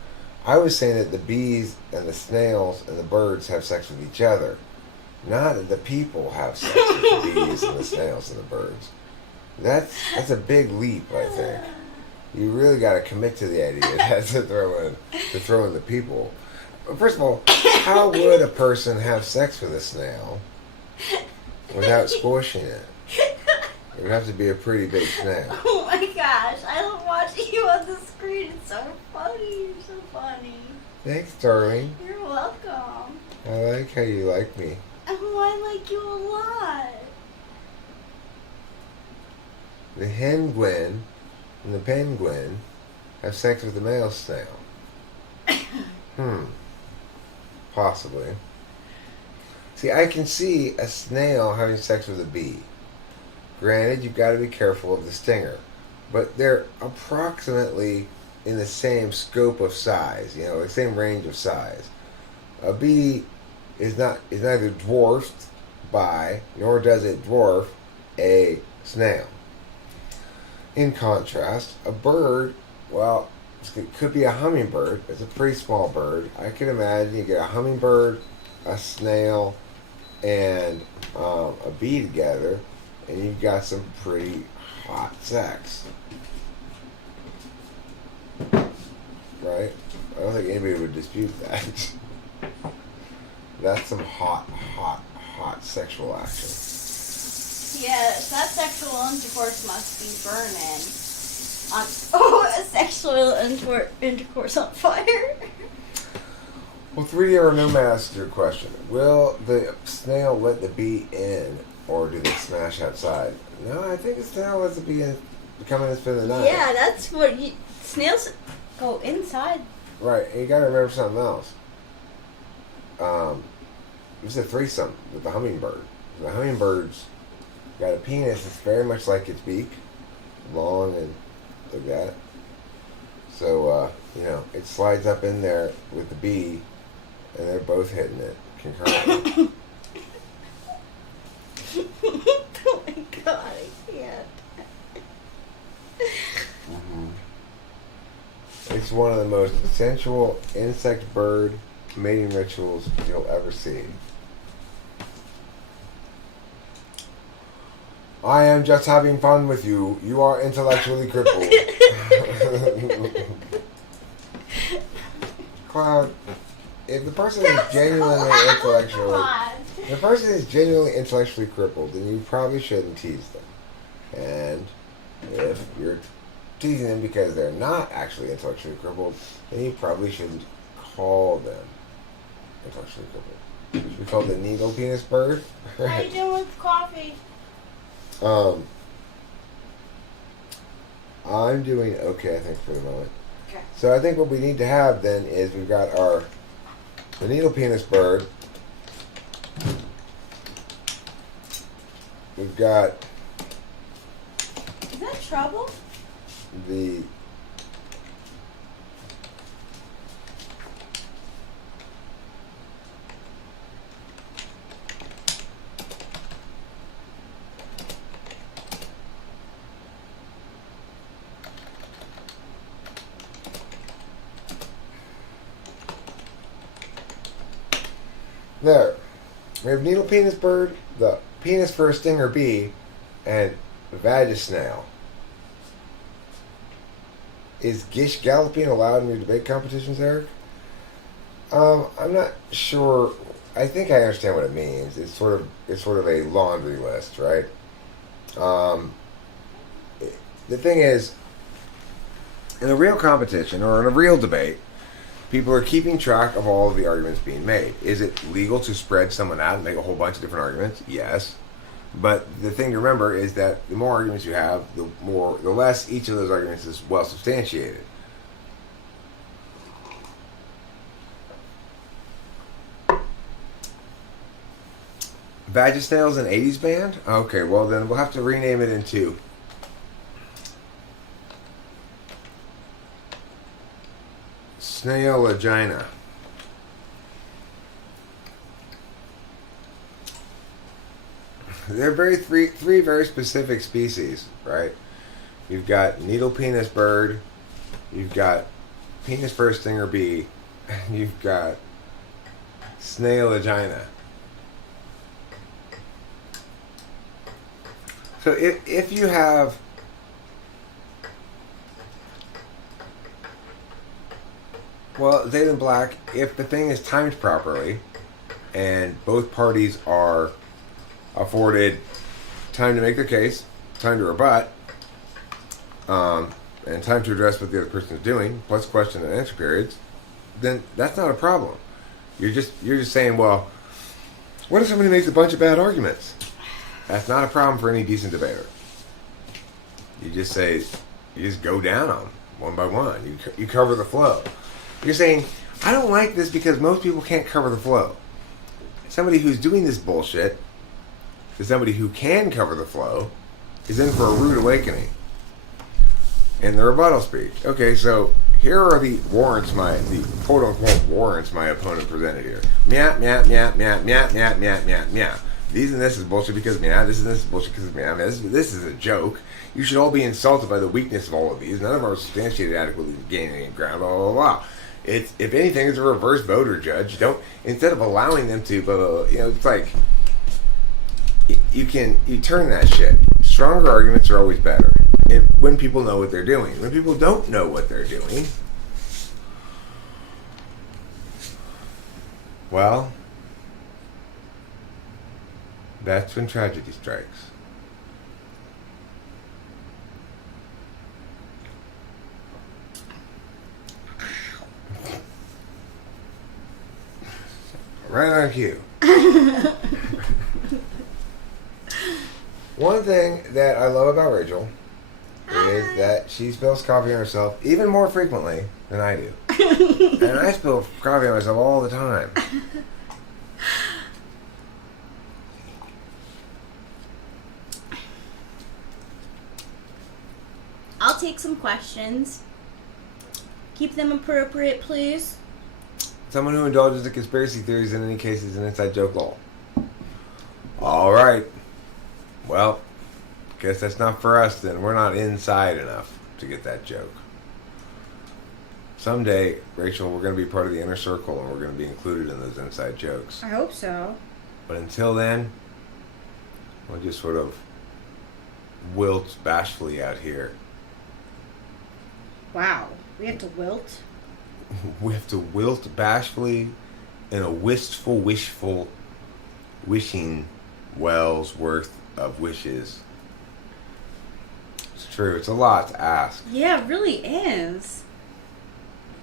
I was saying that the bees and the snails and the birds have sex with each other. Not that the people have sex with the bees and the snails and the birds. That's a big leap, I think. You really got to commit to the idea to throw in the people. First of all, how would a person have sex with a snail without squishing it? It would have to be a pretty big snail. Oh my gosh, I love watching you on the screen. It's so funny. You're so funny. Thanks, darling. You're welcome. I like how you like me. Oh, I like you a lot. The hen Gwen and the penguin have sex with the male snail. Possibly. See, I can see a snail having sex with a bee. Granted, you've got to be careful of the stinger, but they're approximately in the same scope of size, the same range of size. A bee is neither dwarfed by, nor does it dwarf a snail. In contrast, a bird, well, it could be a hummingbird. It's a pretty small bird. I can imagine you get a hummingbird, a snail, and a bee together, and you've got some pretty hot sex. Right? I don't think anybody would dispute that. That's some hot not sexual action. Yes, that sexual intercourse must be burning. Sexual intercourse on fire. Well, 3D or no mask, your question. Will the snail let the bee in, or do they smash outside? No, I think the snail lets the bee in, come in and spend the night. Yeah, that's what snails go inside. Right, and you gotta remember something else. It's a threesome with the hummingbird. The hummingbird's got a penis that's very much like its beak, long and like that. So, it slides up in there with the bee, and they're both hitting it concurrently. Oh my god, I can't. It's one of the most sensual insect-bird mating rituals you'll ever see. I am just having fun with you. You are intellectually crippled. Cloud, if the person is genuinely intellectually crippled, then you probably shouldn't tease them. And if you're teasing them because they're not actually intellectually crippled, then you probably shouldn't call them intellectually crippled. Should we call the needle penis bird? How you doing with coffee? I'm doing okay, I think, for the moment. Okay. So I think what we need to have then is we've got the needle penis bird. We've got Is that trouble? the there. We have needle penis bird, the penis for a stinger bee, and vagisnail. Is Gish galloping allowed in your debate competitions, Eric? I'm not sure. I think I understand what it means. It's sort of a laundry list, right? The thing is, in a real competition or in a real debate, people are keeping track of all of the arguments being made. Is it legal to spread someone out and make a whole bunch of different arguments? Yes. But the thing to remember is that the more arguments you have, the less each of those arguments is well substantiated. Vagisnail's an 80s band? Okay, well then we'll have to rename it into Snailagina. They're three very specific species, right? You've got needle penis bird, you've got penis for a stinger bee, and you've got Snailagina. So if you have Zayden Black, if the thing is timed properly and both parties are afforded time to make their case, time to rebut, and time to address what the other person is doing, plus question and answer periods, then that's not a problem. You're just saying, well, what if somebody makes a bunch of bad arguments? That's not a problem for any decent debater. You just go down on them one by one. You cover the flow. You're saying, I don't like this because most people can't cover the flow. Somebody who's doing this bullshit, to somebody who can cover the flow, is in for a rude awakening. In the rebuttal speech. Okay, so here are the quote-unquote warrants my opponent presented here. Meow, meow, meow, meow, meow, meow, meow, meow, meow. These and this is bullshit because meow, this and this is bullshit because meow, this is a joke. You should all be insulted by the weakness of all of these. None of them are substantiated adequately to gain any ground, blah, blah, blah. It's, if anything, it's a reverse voter judge. Instead of allowing them to, blah, blah, blah, it's like, you turn that shit. Stronger arguments are always better. And when people know what they're doing. When people don't know what they're doing, well, That's when tragedy strikes. Right on cue. One thing that I love about Rachel is that she spills coffee on herself even more frequently than I do. And I spill coffee on myself all the time. I'll take some questions. Keep them appropriate, please. Someone who indulges in conspiracy theories in any case is an inside joke lol. All right. Well, guess that's not for us then. We're not inside enough to get that joke. Someday, Rachel, we're going to be part of the inner circle and we're going to be included in those inside jokes. I hope so. But until then, we'll just sort of wilt bashfully out here. Wow. We have to wilt? We have to wilt bashfully in a wistful, wishful, wishing wells worth of wishes. It's true. It's a lot to ask. Yeah, it really is.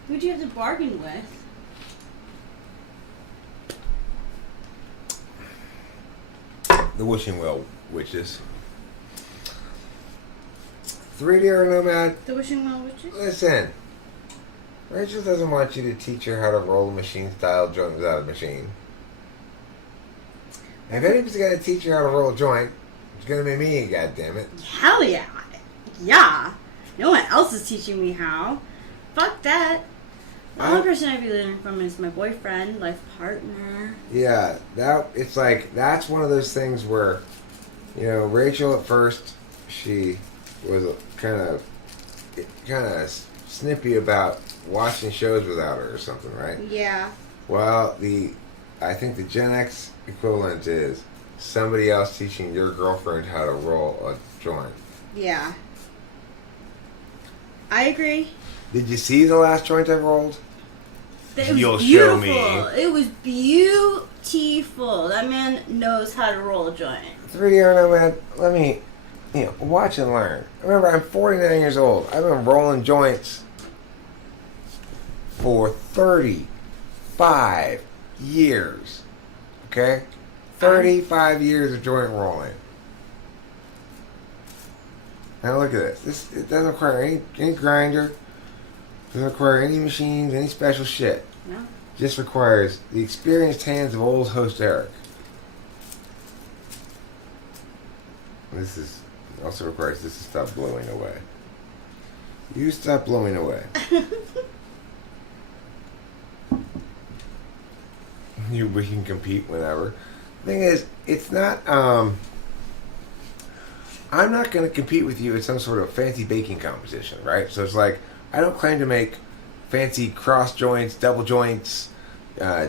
Who'd you have to bargain with? The wishing well witches. 3D Nomad. The wishing well witches? Listen. Rachel doesn't want you to teach her how to roll a machine style joint without a machine. And if anybody's got to teach her how to roll a joint, it's going to be me, goddammit. Hell yeah. Yeah. No one else is teaching me how. Fuck that. The only person I'd be learning from is my boyfriend, life partner. Yeah, it's like, that's one of those things where, you know, Rachel at first, she was kind of snippy about watching shows without her or something, right? Yeah. Well, I think the Gen X equivalent is somebody else teaching your girlfriend how to roll a joint. Yeah. I agree. Did you see the last joint I rolled? It was You'll beautiful. show me. It was beautiful. That man knows how to roll a joint. 3D Nomad, let me, watch and learn. Remember, I'm 49 years old. I've been rolling joints for 35 years. Okay? 35 years of joint rolling. Now look at this. It doesn't require any grinder. Doesn't require any machines, any special shit. No. Just requires the experienced hands of old host Eric. This also requires this to stop blowing away. You stop blowing away. We can compete whenever. Thing is, it's not. I'm not going to compete with you in some sort of fancy baking competition, right? So it's like, I don't claim to make fancy cross joints, double joints,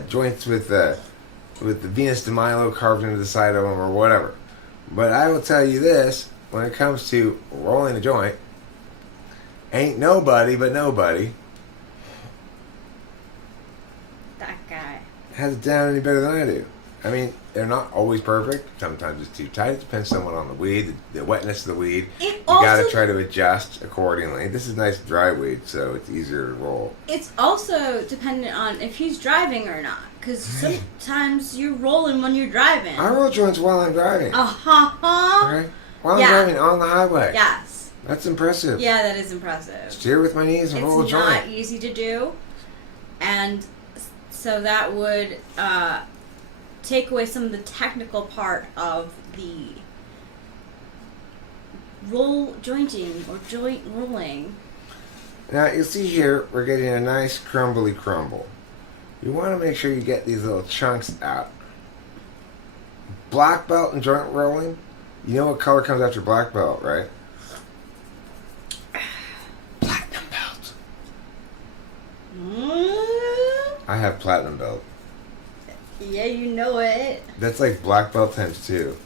joints with the Venus de Milo carved into the side of them or whatever. But I will tell you this, when it comes to rolling a joint, ain't nobody but nobody That guy. has it down any better than I do. I mean, they're not always perfect. Sometimes it's too tight. It depends somewhat on the weed, the wetness of the weed. You got to try to adjust accordingly. This is nice dry weed, so it's easier to roll. It's also dependent on if he's driving or not. Because sometimes you're rolling when you're driving. I roll joints while I'm driving. Okay? While I'm driving on the highway. Yes. That's impressive. Yeah, that is impressive. Steer with my knees and roll a It's joint. not easy to do. And so that would take away some of the technical part of the roll jointing or joint rolling. Now, you see here, we're getting a nice crumbly crumble. You want to make sure you get these little chunks out. Black belt and joint rolling, you know what color comes after black belt, right? Platinum belt. I have platinum belt. Yeah, you know it. That's like black belt times 2.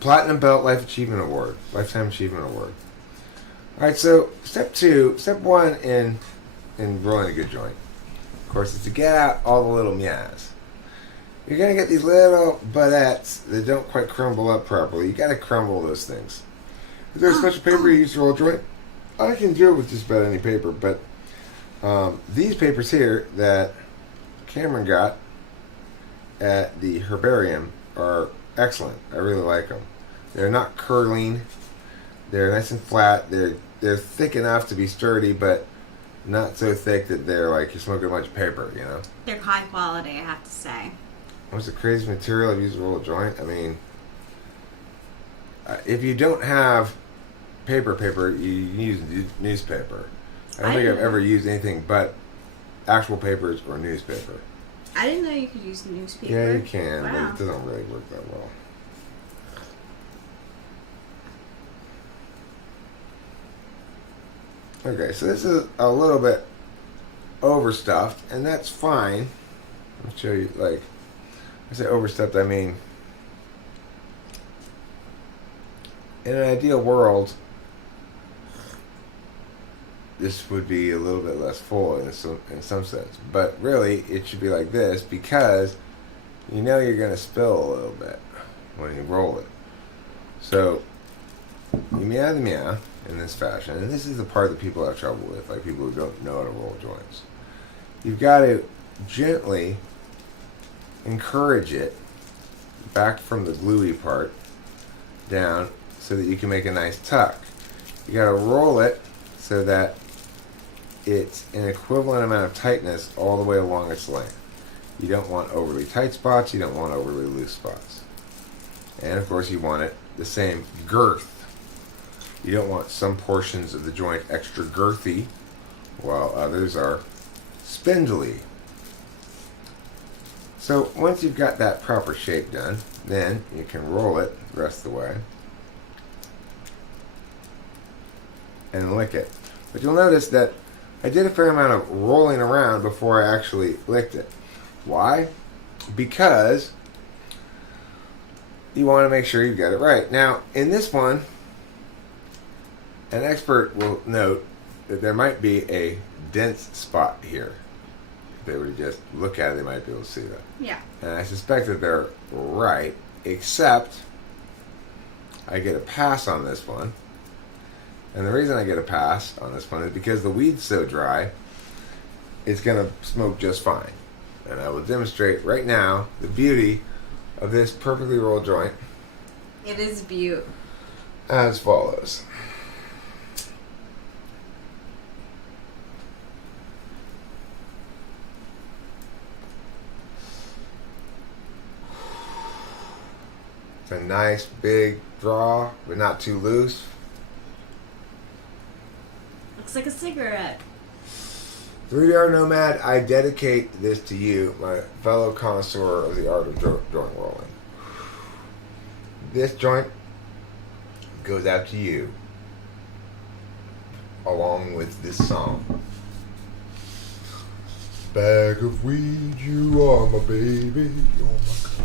Platinum belt life achievement award. Lifetime achievement award. Alright, so step 1 in rolling a good joint, of course, is to get out all the little meows. you're going to get these little buttettes that don't quite crumble up properly. You got to crumble those things. Is there a special paper you use to roll joint? I can do it with just about any paper, but these papers here that Cameron got at the herbarium are excellent. I really like them. They're not curling. They're nice and flat. They're thick enough to be sturdy, but not so thick that they're like you're smoking a bunch of paper, you know? They're high quality, I have to say. What's the craziest material I've used to roll a joint? I mean, if you don't have paper, you use newspaper. I don't think I've ever used anything but actual papers or newspaper. I didn't know you could use newspaper. Yeah, you can, Wow. but it doesn't really work that well. Okay, so this is a little bit overstuffed, and that's fine. I'll show you, like, I say overstuffed, I mean, in an ideal world, this would be a little bit less full in some sense. But really, it should be like this because you know you're going to spill a little bit when you roll it. So, you meow the meow in this fashion, and this is the part that people have trouble with, like people who don't know how to roll joints. You've got to gently encourage it back from the gluey part down so that you can make a nice tuck. You got to roll it so that it's an equivalent amount of tightness all the way along its length. You don't want overly tight spots, you don't want overly loose spots. And of course you want it the same girth. You don't want some portions of the joint extra girthy while others are spindly. So once you've got that proper shape done, then you can roll it the rest of the way and lick it. But you'll notice that I did a fair amount of rolling around before I actually licked it. Why? Because you want to make sure you've got it right. Now, in this one, an expert will note that there might be a dense spot here. If they were to just look at it, they might be able to see that. Yeah. And I suspect that they're right, except I get a pass on this one. And the reason I get a pass on this one is because the weed's so dry, it's going to smoke just fine. And I will demonstrate right now the beauty of this perfectly rolled joint It is beautiful. as follows. It's a nice big draw, but not too loose. Looks like a cigarette. 3DR Nomad, I dedicate this to you, my fellow connoisseur of the art of joint rolling. This joint goes out to you, along with this song. Bag of weed, you are my baby. Oh my God.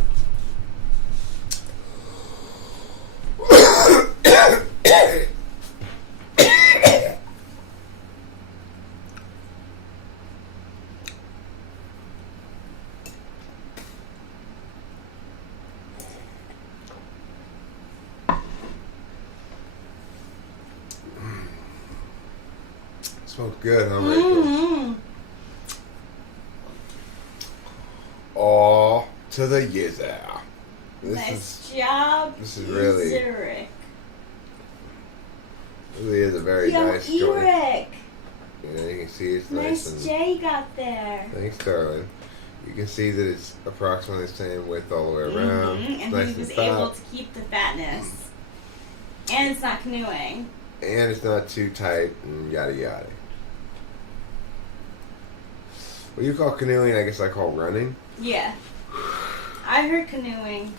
Smells good, huh, Rachel? Mm-hmm. Aw, to the yizzow. Nice job. this is really- Zurich. Really is a very Yo, nice joint. Eric. Yeah, you can see it's nice Nice and... J you got there. Thanks, darling. You can see that it's approximately the same width all the way around. Mhm, It's and nice he was and fat. able to keep the fatness. And it's not canoeing. And it's not too tight and yada yada. What you call canoeing, I guess I call running. Yeah. I heard canoeing,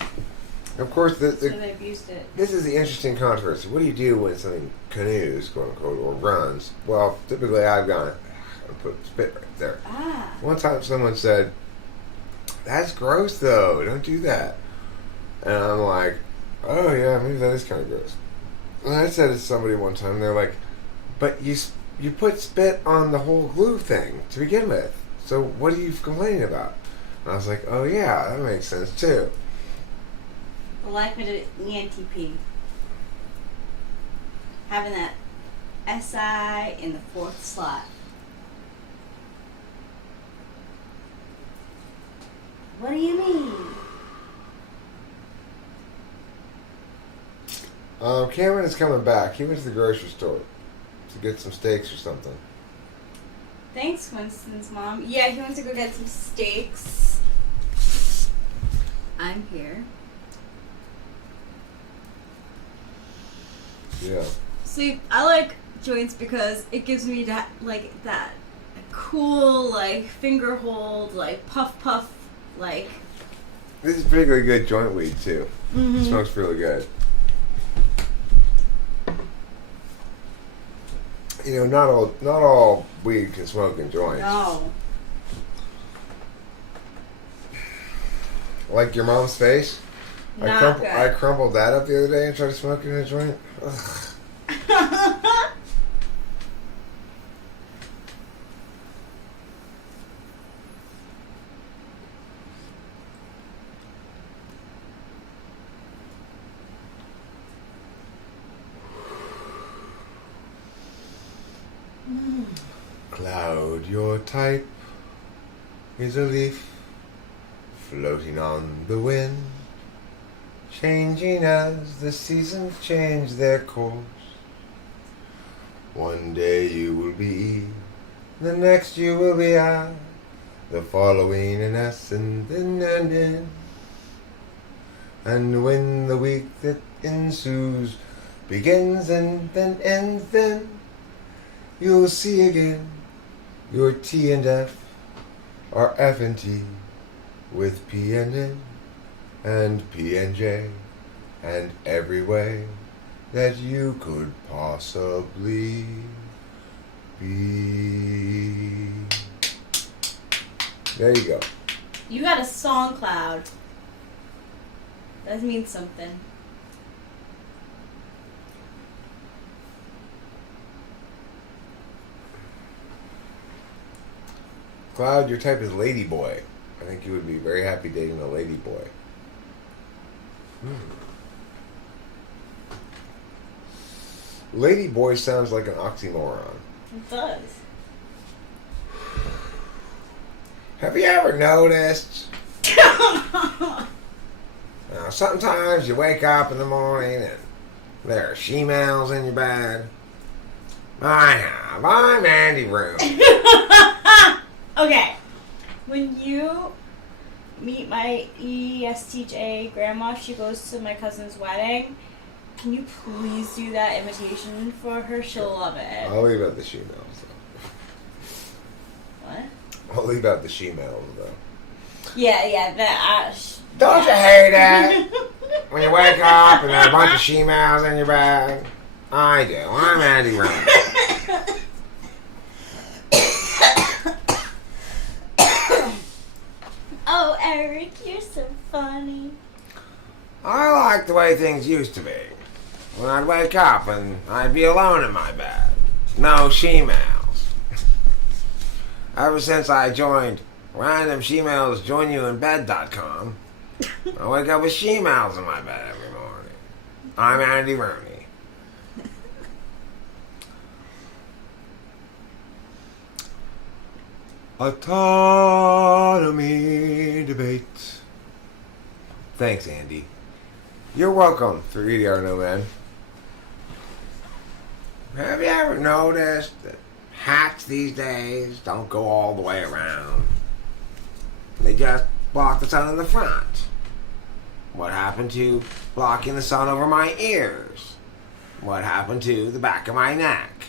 Of course, so they've used it. this is the interesting controversy. What do you do when something canoes, quote unquote, or runs? Well, typically I've gone and put spit right there. Ah. One time someone said, "That's gross though, don't do that." And I'm like, "Oh yeah, maybe that is kind of gross." And I said to somebody one time, they're like, "But you put spit on the whole glue thing to begin with, so what are you complaining about?" And I was like, oh yeah, that makes sense too. Like with an ENTP. Having that SI in the fourth slot. What do you mean? Cameron is coming back. He went to the grocery store to get some steaks or something. Thanks, Winston's mom. Yeah, he went to go get some steaks. I'm here. Yeah. See, I like joints because it gives me that, like, that cool, like, finger hold, like, puff, like. This is particularly good joint weed too. Mm-hmm. It smokes really good. You know, not all weed can smoke in joints. No. Like your mom's face. Not good. I crumbled that up the other day and started smoking in a joint. Ugh. Cloud, your type is a leaf floating on the wind, changing as the seasons change their course. One day you will be Eve, the next you will be I, the following an S and then an N. And when the week that ensues begins and then ends, then you'll see again your T and F are F and T with P and N and P and J and every way that you could possibly be. There you go. You got a song, Cloud. That means something. Cloud, your type is ladyboy. I think you would be very happy dating a ladyboy. Ladyboy sounds like an oxymoron. It does. Have you ever noticed? Sometimes you wake up in the morning and there are she-males in your bed. I'm Andy Room. Okay. When you meet my ESTJ grandma, she goes to my cousin's wedding. Can you please do that invitation for her? She'll love it. I'll leave out the she-males, though. What? I'll leave out the she-males, though. Yeah, that. Don't you hate it? When you wake up and there are a bunch of she-males in your bed? I do. I'm Andy Room. Oh, Eric, you're so funny. I like the way things used to be. When I'd wake up and I'd be alone in my bed. No she-males. Ever since I joined randomshemales.joinyouinbed.com, I wake up with she-males in my bed every morning. I'm Andy Rooney. Autonomy debate. Thanks, Andy. You're welcome, 3DR No Man. Have you ever noticed that hats these days don't go all the way around? They just block the sun in the front. What happened to blocking the sun over my ears? What happened to the back of my neck?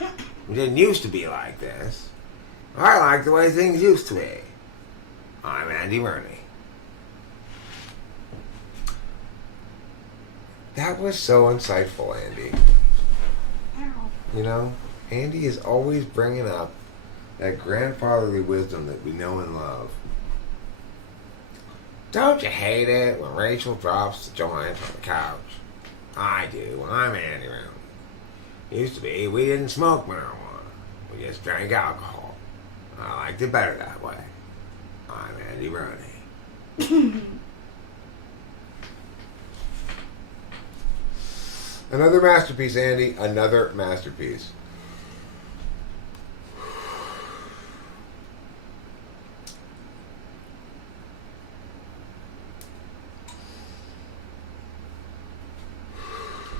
It didn't used to be like this. I like the way things used to be. I'm Andy Rooney. That was so insightful, Andy. You know, Andy is always bringing up that grandfatherly wisdom that we know and love. Don't you hate it when Rachel drops the joint on the couch? I do. I'm Andy Rooney. Used to be, we didn't smoke marijuana. We just drank alcohol. I liked it better that way. I'm Andy Rooney. Another masterpiece, Andy. Another masterpiece.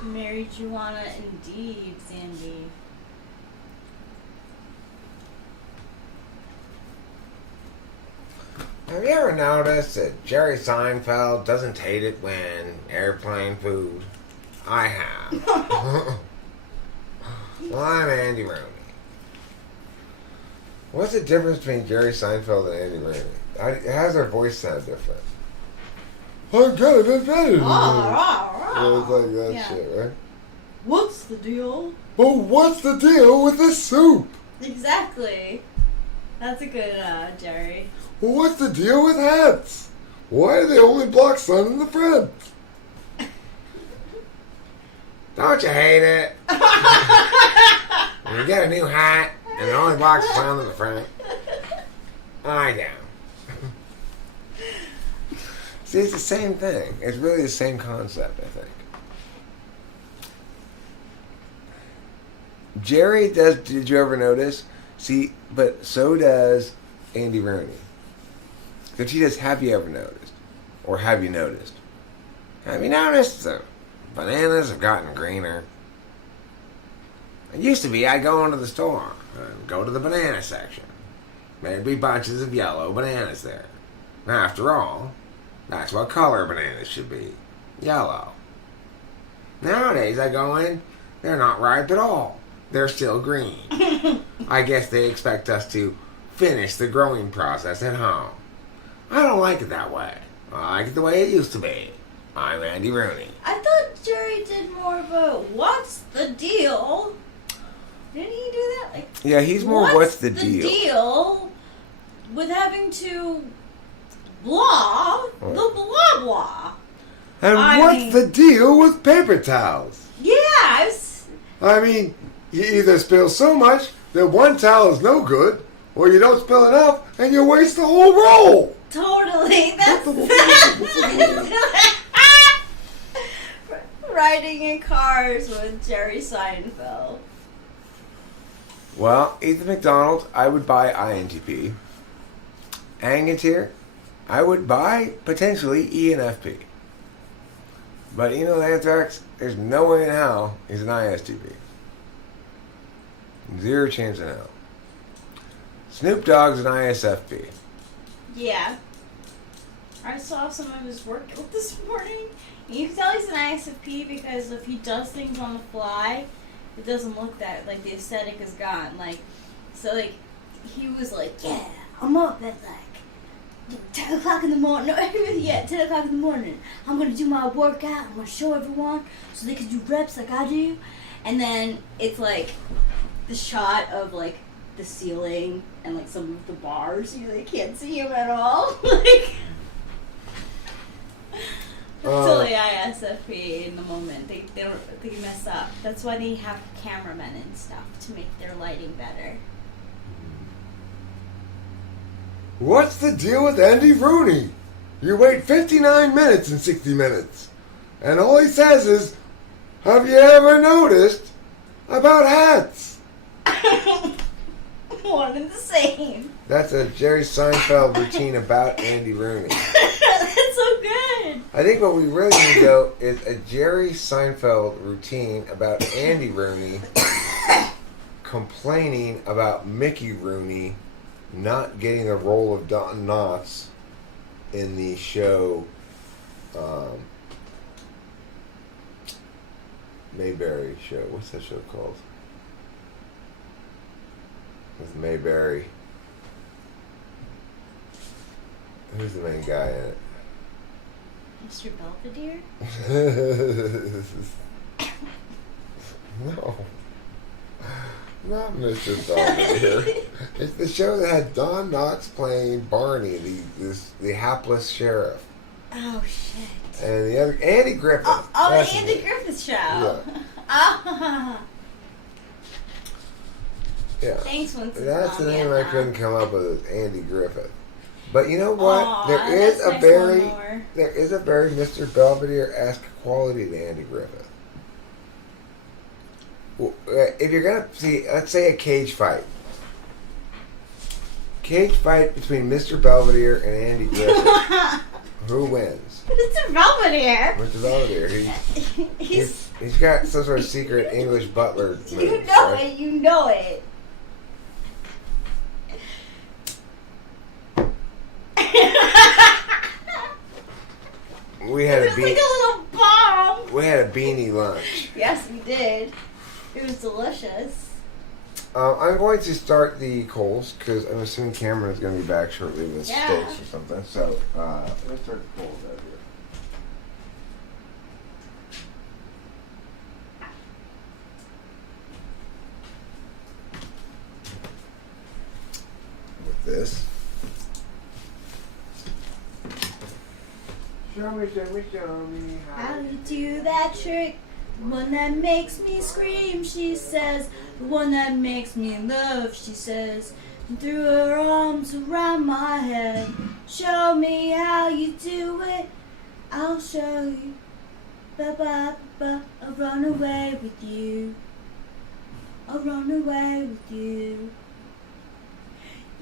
Marijuana indeed, Sandy. Have you ever noticed that Jerry Seinfeld doesn't hate it when airplane food? I have. Well, I'm Andy Rooney. What's the difference between Jerry Seinfeld and Andy Rooney? How does their voice sound different? I'm kind of offended. It's like that Yeah. shit, right? What's the deal? Oh, what's the deal with this soup? Exactly. That's a good, Jerry. What's the deal with hats? Why do they only block sun in the front? Don't you hate it? When you get a new hat and it only blocks the sun in the front. I do. See, it's the same thing. It's really the same concept, I think. Jerry does, did you ever notice? See, but so does Andy Rooney. But he does, have you ever noticed? Or have you noticed? Have you noticed the bananas have gotten greener? It used to be I'd go into the store and go to the banana section. There'd be bunches of yellow bananas there. After all, that's what color bananas should be. Yellow. Nowadays I go in, they're not ripe at all. They're still green. I guess they expect us to finish the growing process at home. I don't like it that way. I like it the way it used to be. I'm Andy Rooney. I thought Jerry did more of a what's the deal? Didn't he do that? Like, Yeah, he's more what's the deal with having to blah the blah blah? And what's the deal with paper towels? Yes. I mean, you either spill so much that one towel is no good, or you don't spill enough and you waste the whole roll. Totally. That's riding in cars with Jerry Seinfeld. Well, Ethan McDonald, I would buy INTP. Angantyr, I would buy potentially ENFP. But Eno Anthrax, there's no way in hell he's an ISTP. Zero chance in hell. Snoop Dogg's an ISFP. Yeah. I saw some of his work this morning. You can tell he's an ISFP because if he does things on the fly, it doesn't look that, like, the aesthetic is gone. Like, so, like, he was like, yeah, I'm up at, like, 10 o'clock in the morning. No, yeah, 10 o'clock in the morning. I'm going to do my workout. I'm going to show everyone so they can do reps like I do. And then it's, like, the shot of, like, the ceiling and, like, some of the bars. You really can't see him at all. Like... Totally ISFP in the moment. They mess up. That's why they have cameramen and stuff to make their lighting better. What's the deal with Andy Rooney? You wait 59 minutes in 60 minutes. And all he says is, have you ever noticed about hats? One and the same. That's a Jerry Seinfeld routine about Andy Rooney. That's so good. I think what we really need, though, is a Jerry Seinfeld routine about Andy Rooney complaining about Mickey Rooney not getting a role of Don Knotts in the show Mayberry show. What's that show called? With Mayberry. Who's the main guy in it? Mr. Belvedere? No. Not Mr. Belvedere. It's the show that had Don Knotts playing Barney, the hapless sheriff. Oh, shit. And the other, Andy Griffith. Oh, That's the Andy his name. Griffith show. Yeah. Ah. Yeah. Thanks, Winston. That's the name I Vietnam. couldn't come up with, is Andy Griffith. But you know what? Aw, there is that's a nice very lawnmower. there is a very Mr. Belvedere-esque quality to Andy Griffith. Well, if you're gonna see, let's say a cage fight between Mr. Belvedere and Andy Griffith, who wins? Mr. Belvedere. Mr. Belvedere. He's got some sort of secret English butler. You moves, know right? it. You know it. We had It was like a little bomb. we had a beanie lunch. Yes, we did. It was delicious. I'm going to start the coals because I'm assuming Cameron is going to be back shortly with Yeah. steaks or something. So let's start the coals out here. With this. Show me How you do that trick? The one that makes me scream, she says. The one that makes me love, she says. And threw her arms around my head. Show me how you do it. I'll show you. Ba ba ba. I'll run away with you. I'll run away with you.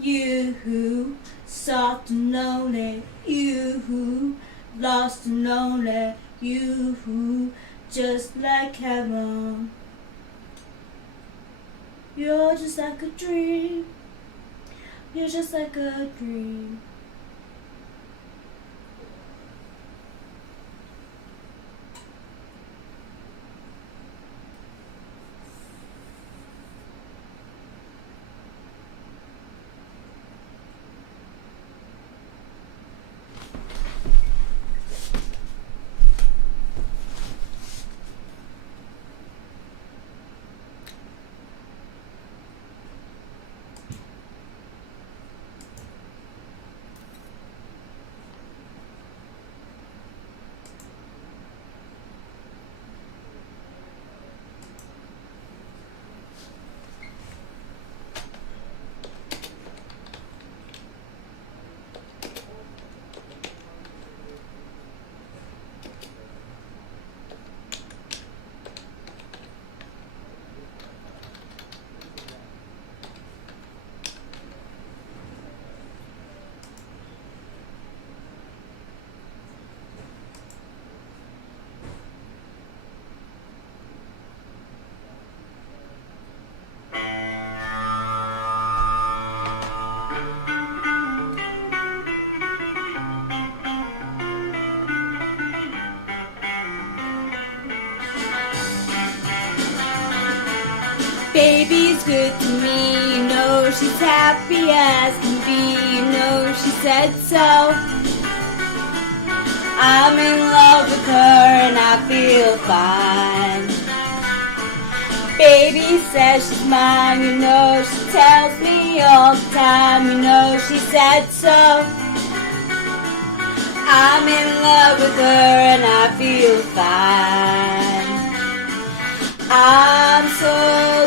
You who soft and lonely. You who lost and lonely. You who just like heaven. You're just like a dream. You're just like a dream. Baby's good to me, you know she's happy as can be, you know she said so. I'm in love with her and I feel fine. Baby says she's mine, you know she tells me all the time, you know she said so. I'm in love with her and I feel fine. I'm so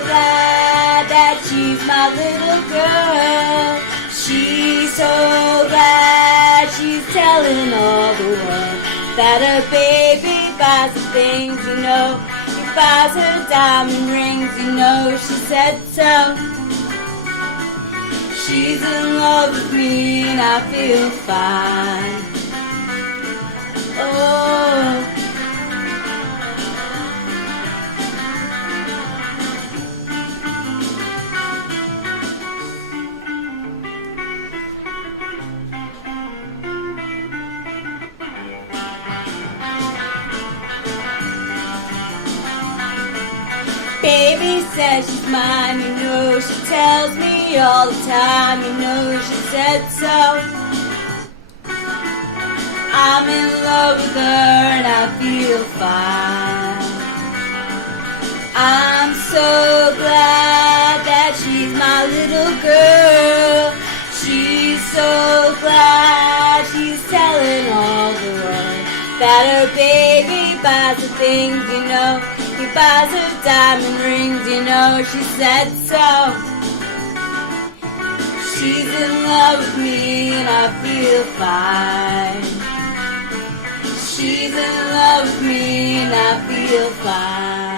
glad that she's my little girl. She's so glad she's telling all the world that her baby buys the things, you know. He buys her diamond rings, you know she said so. She's in love with me and I feel fine. Oh. Baby says she's mine, you know she tells me all the time, you know she said so. I'm in love with her and I feel fine. I'm so glad that she's my little girl. She's so glad she's telling all the world that her baby buys the things, you know. He buys her diamond rings, you know she said so. She's in love with me and I feel fine. She's in love with me and I feel fine.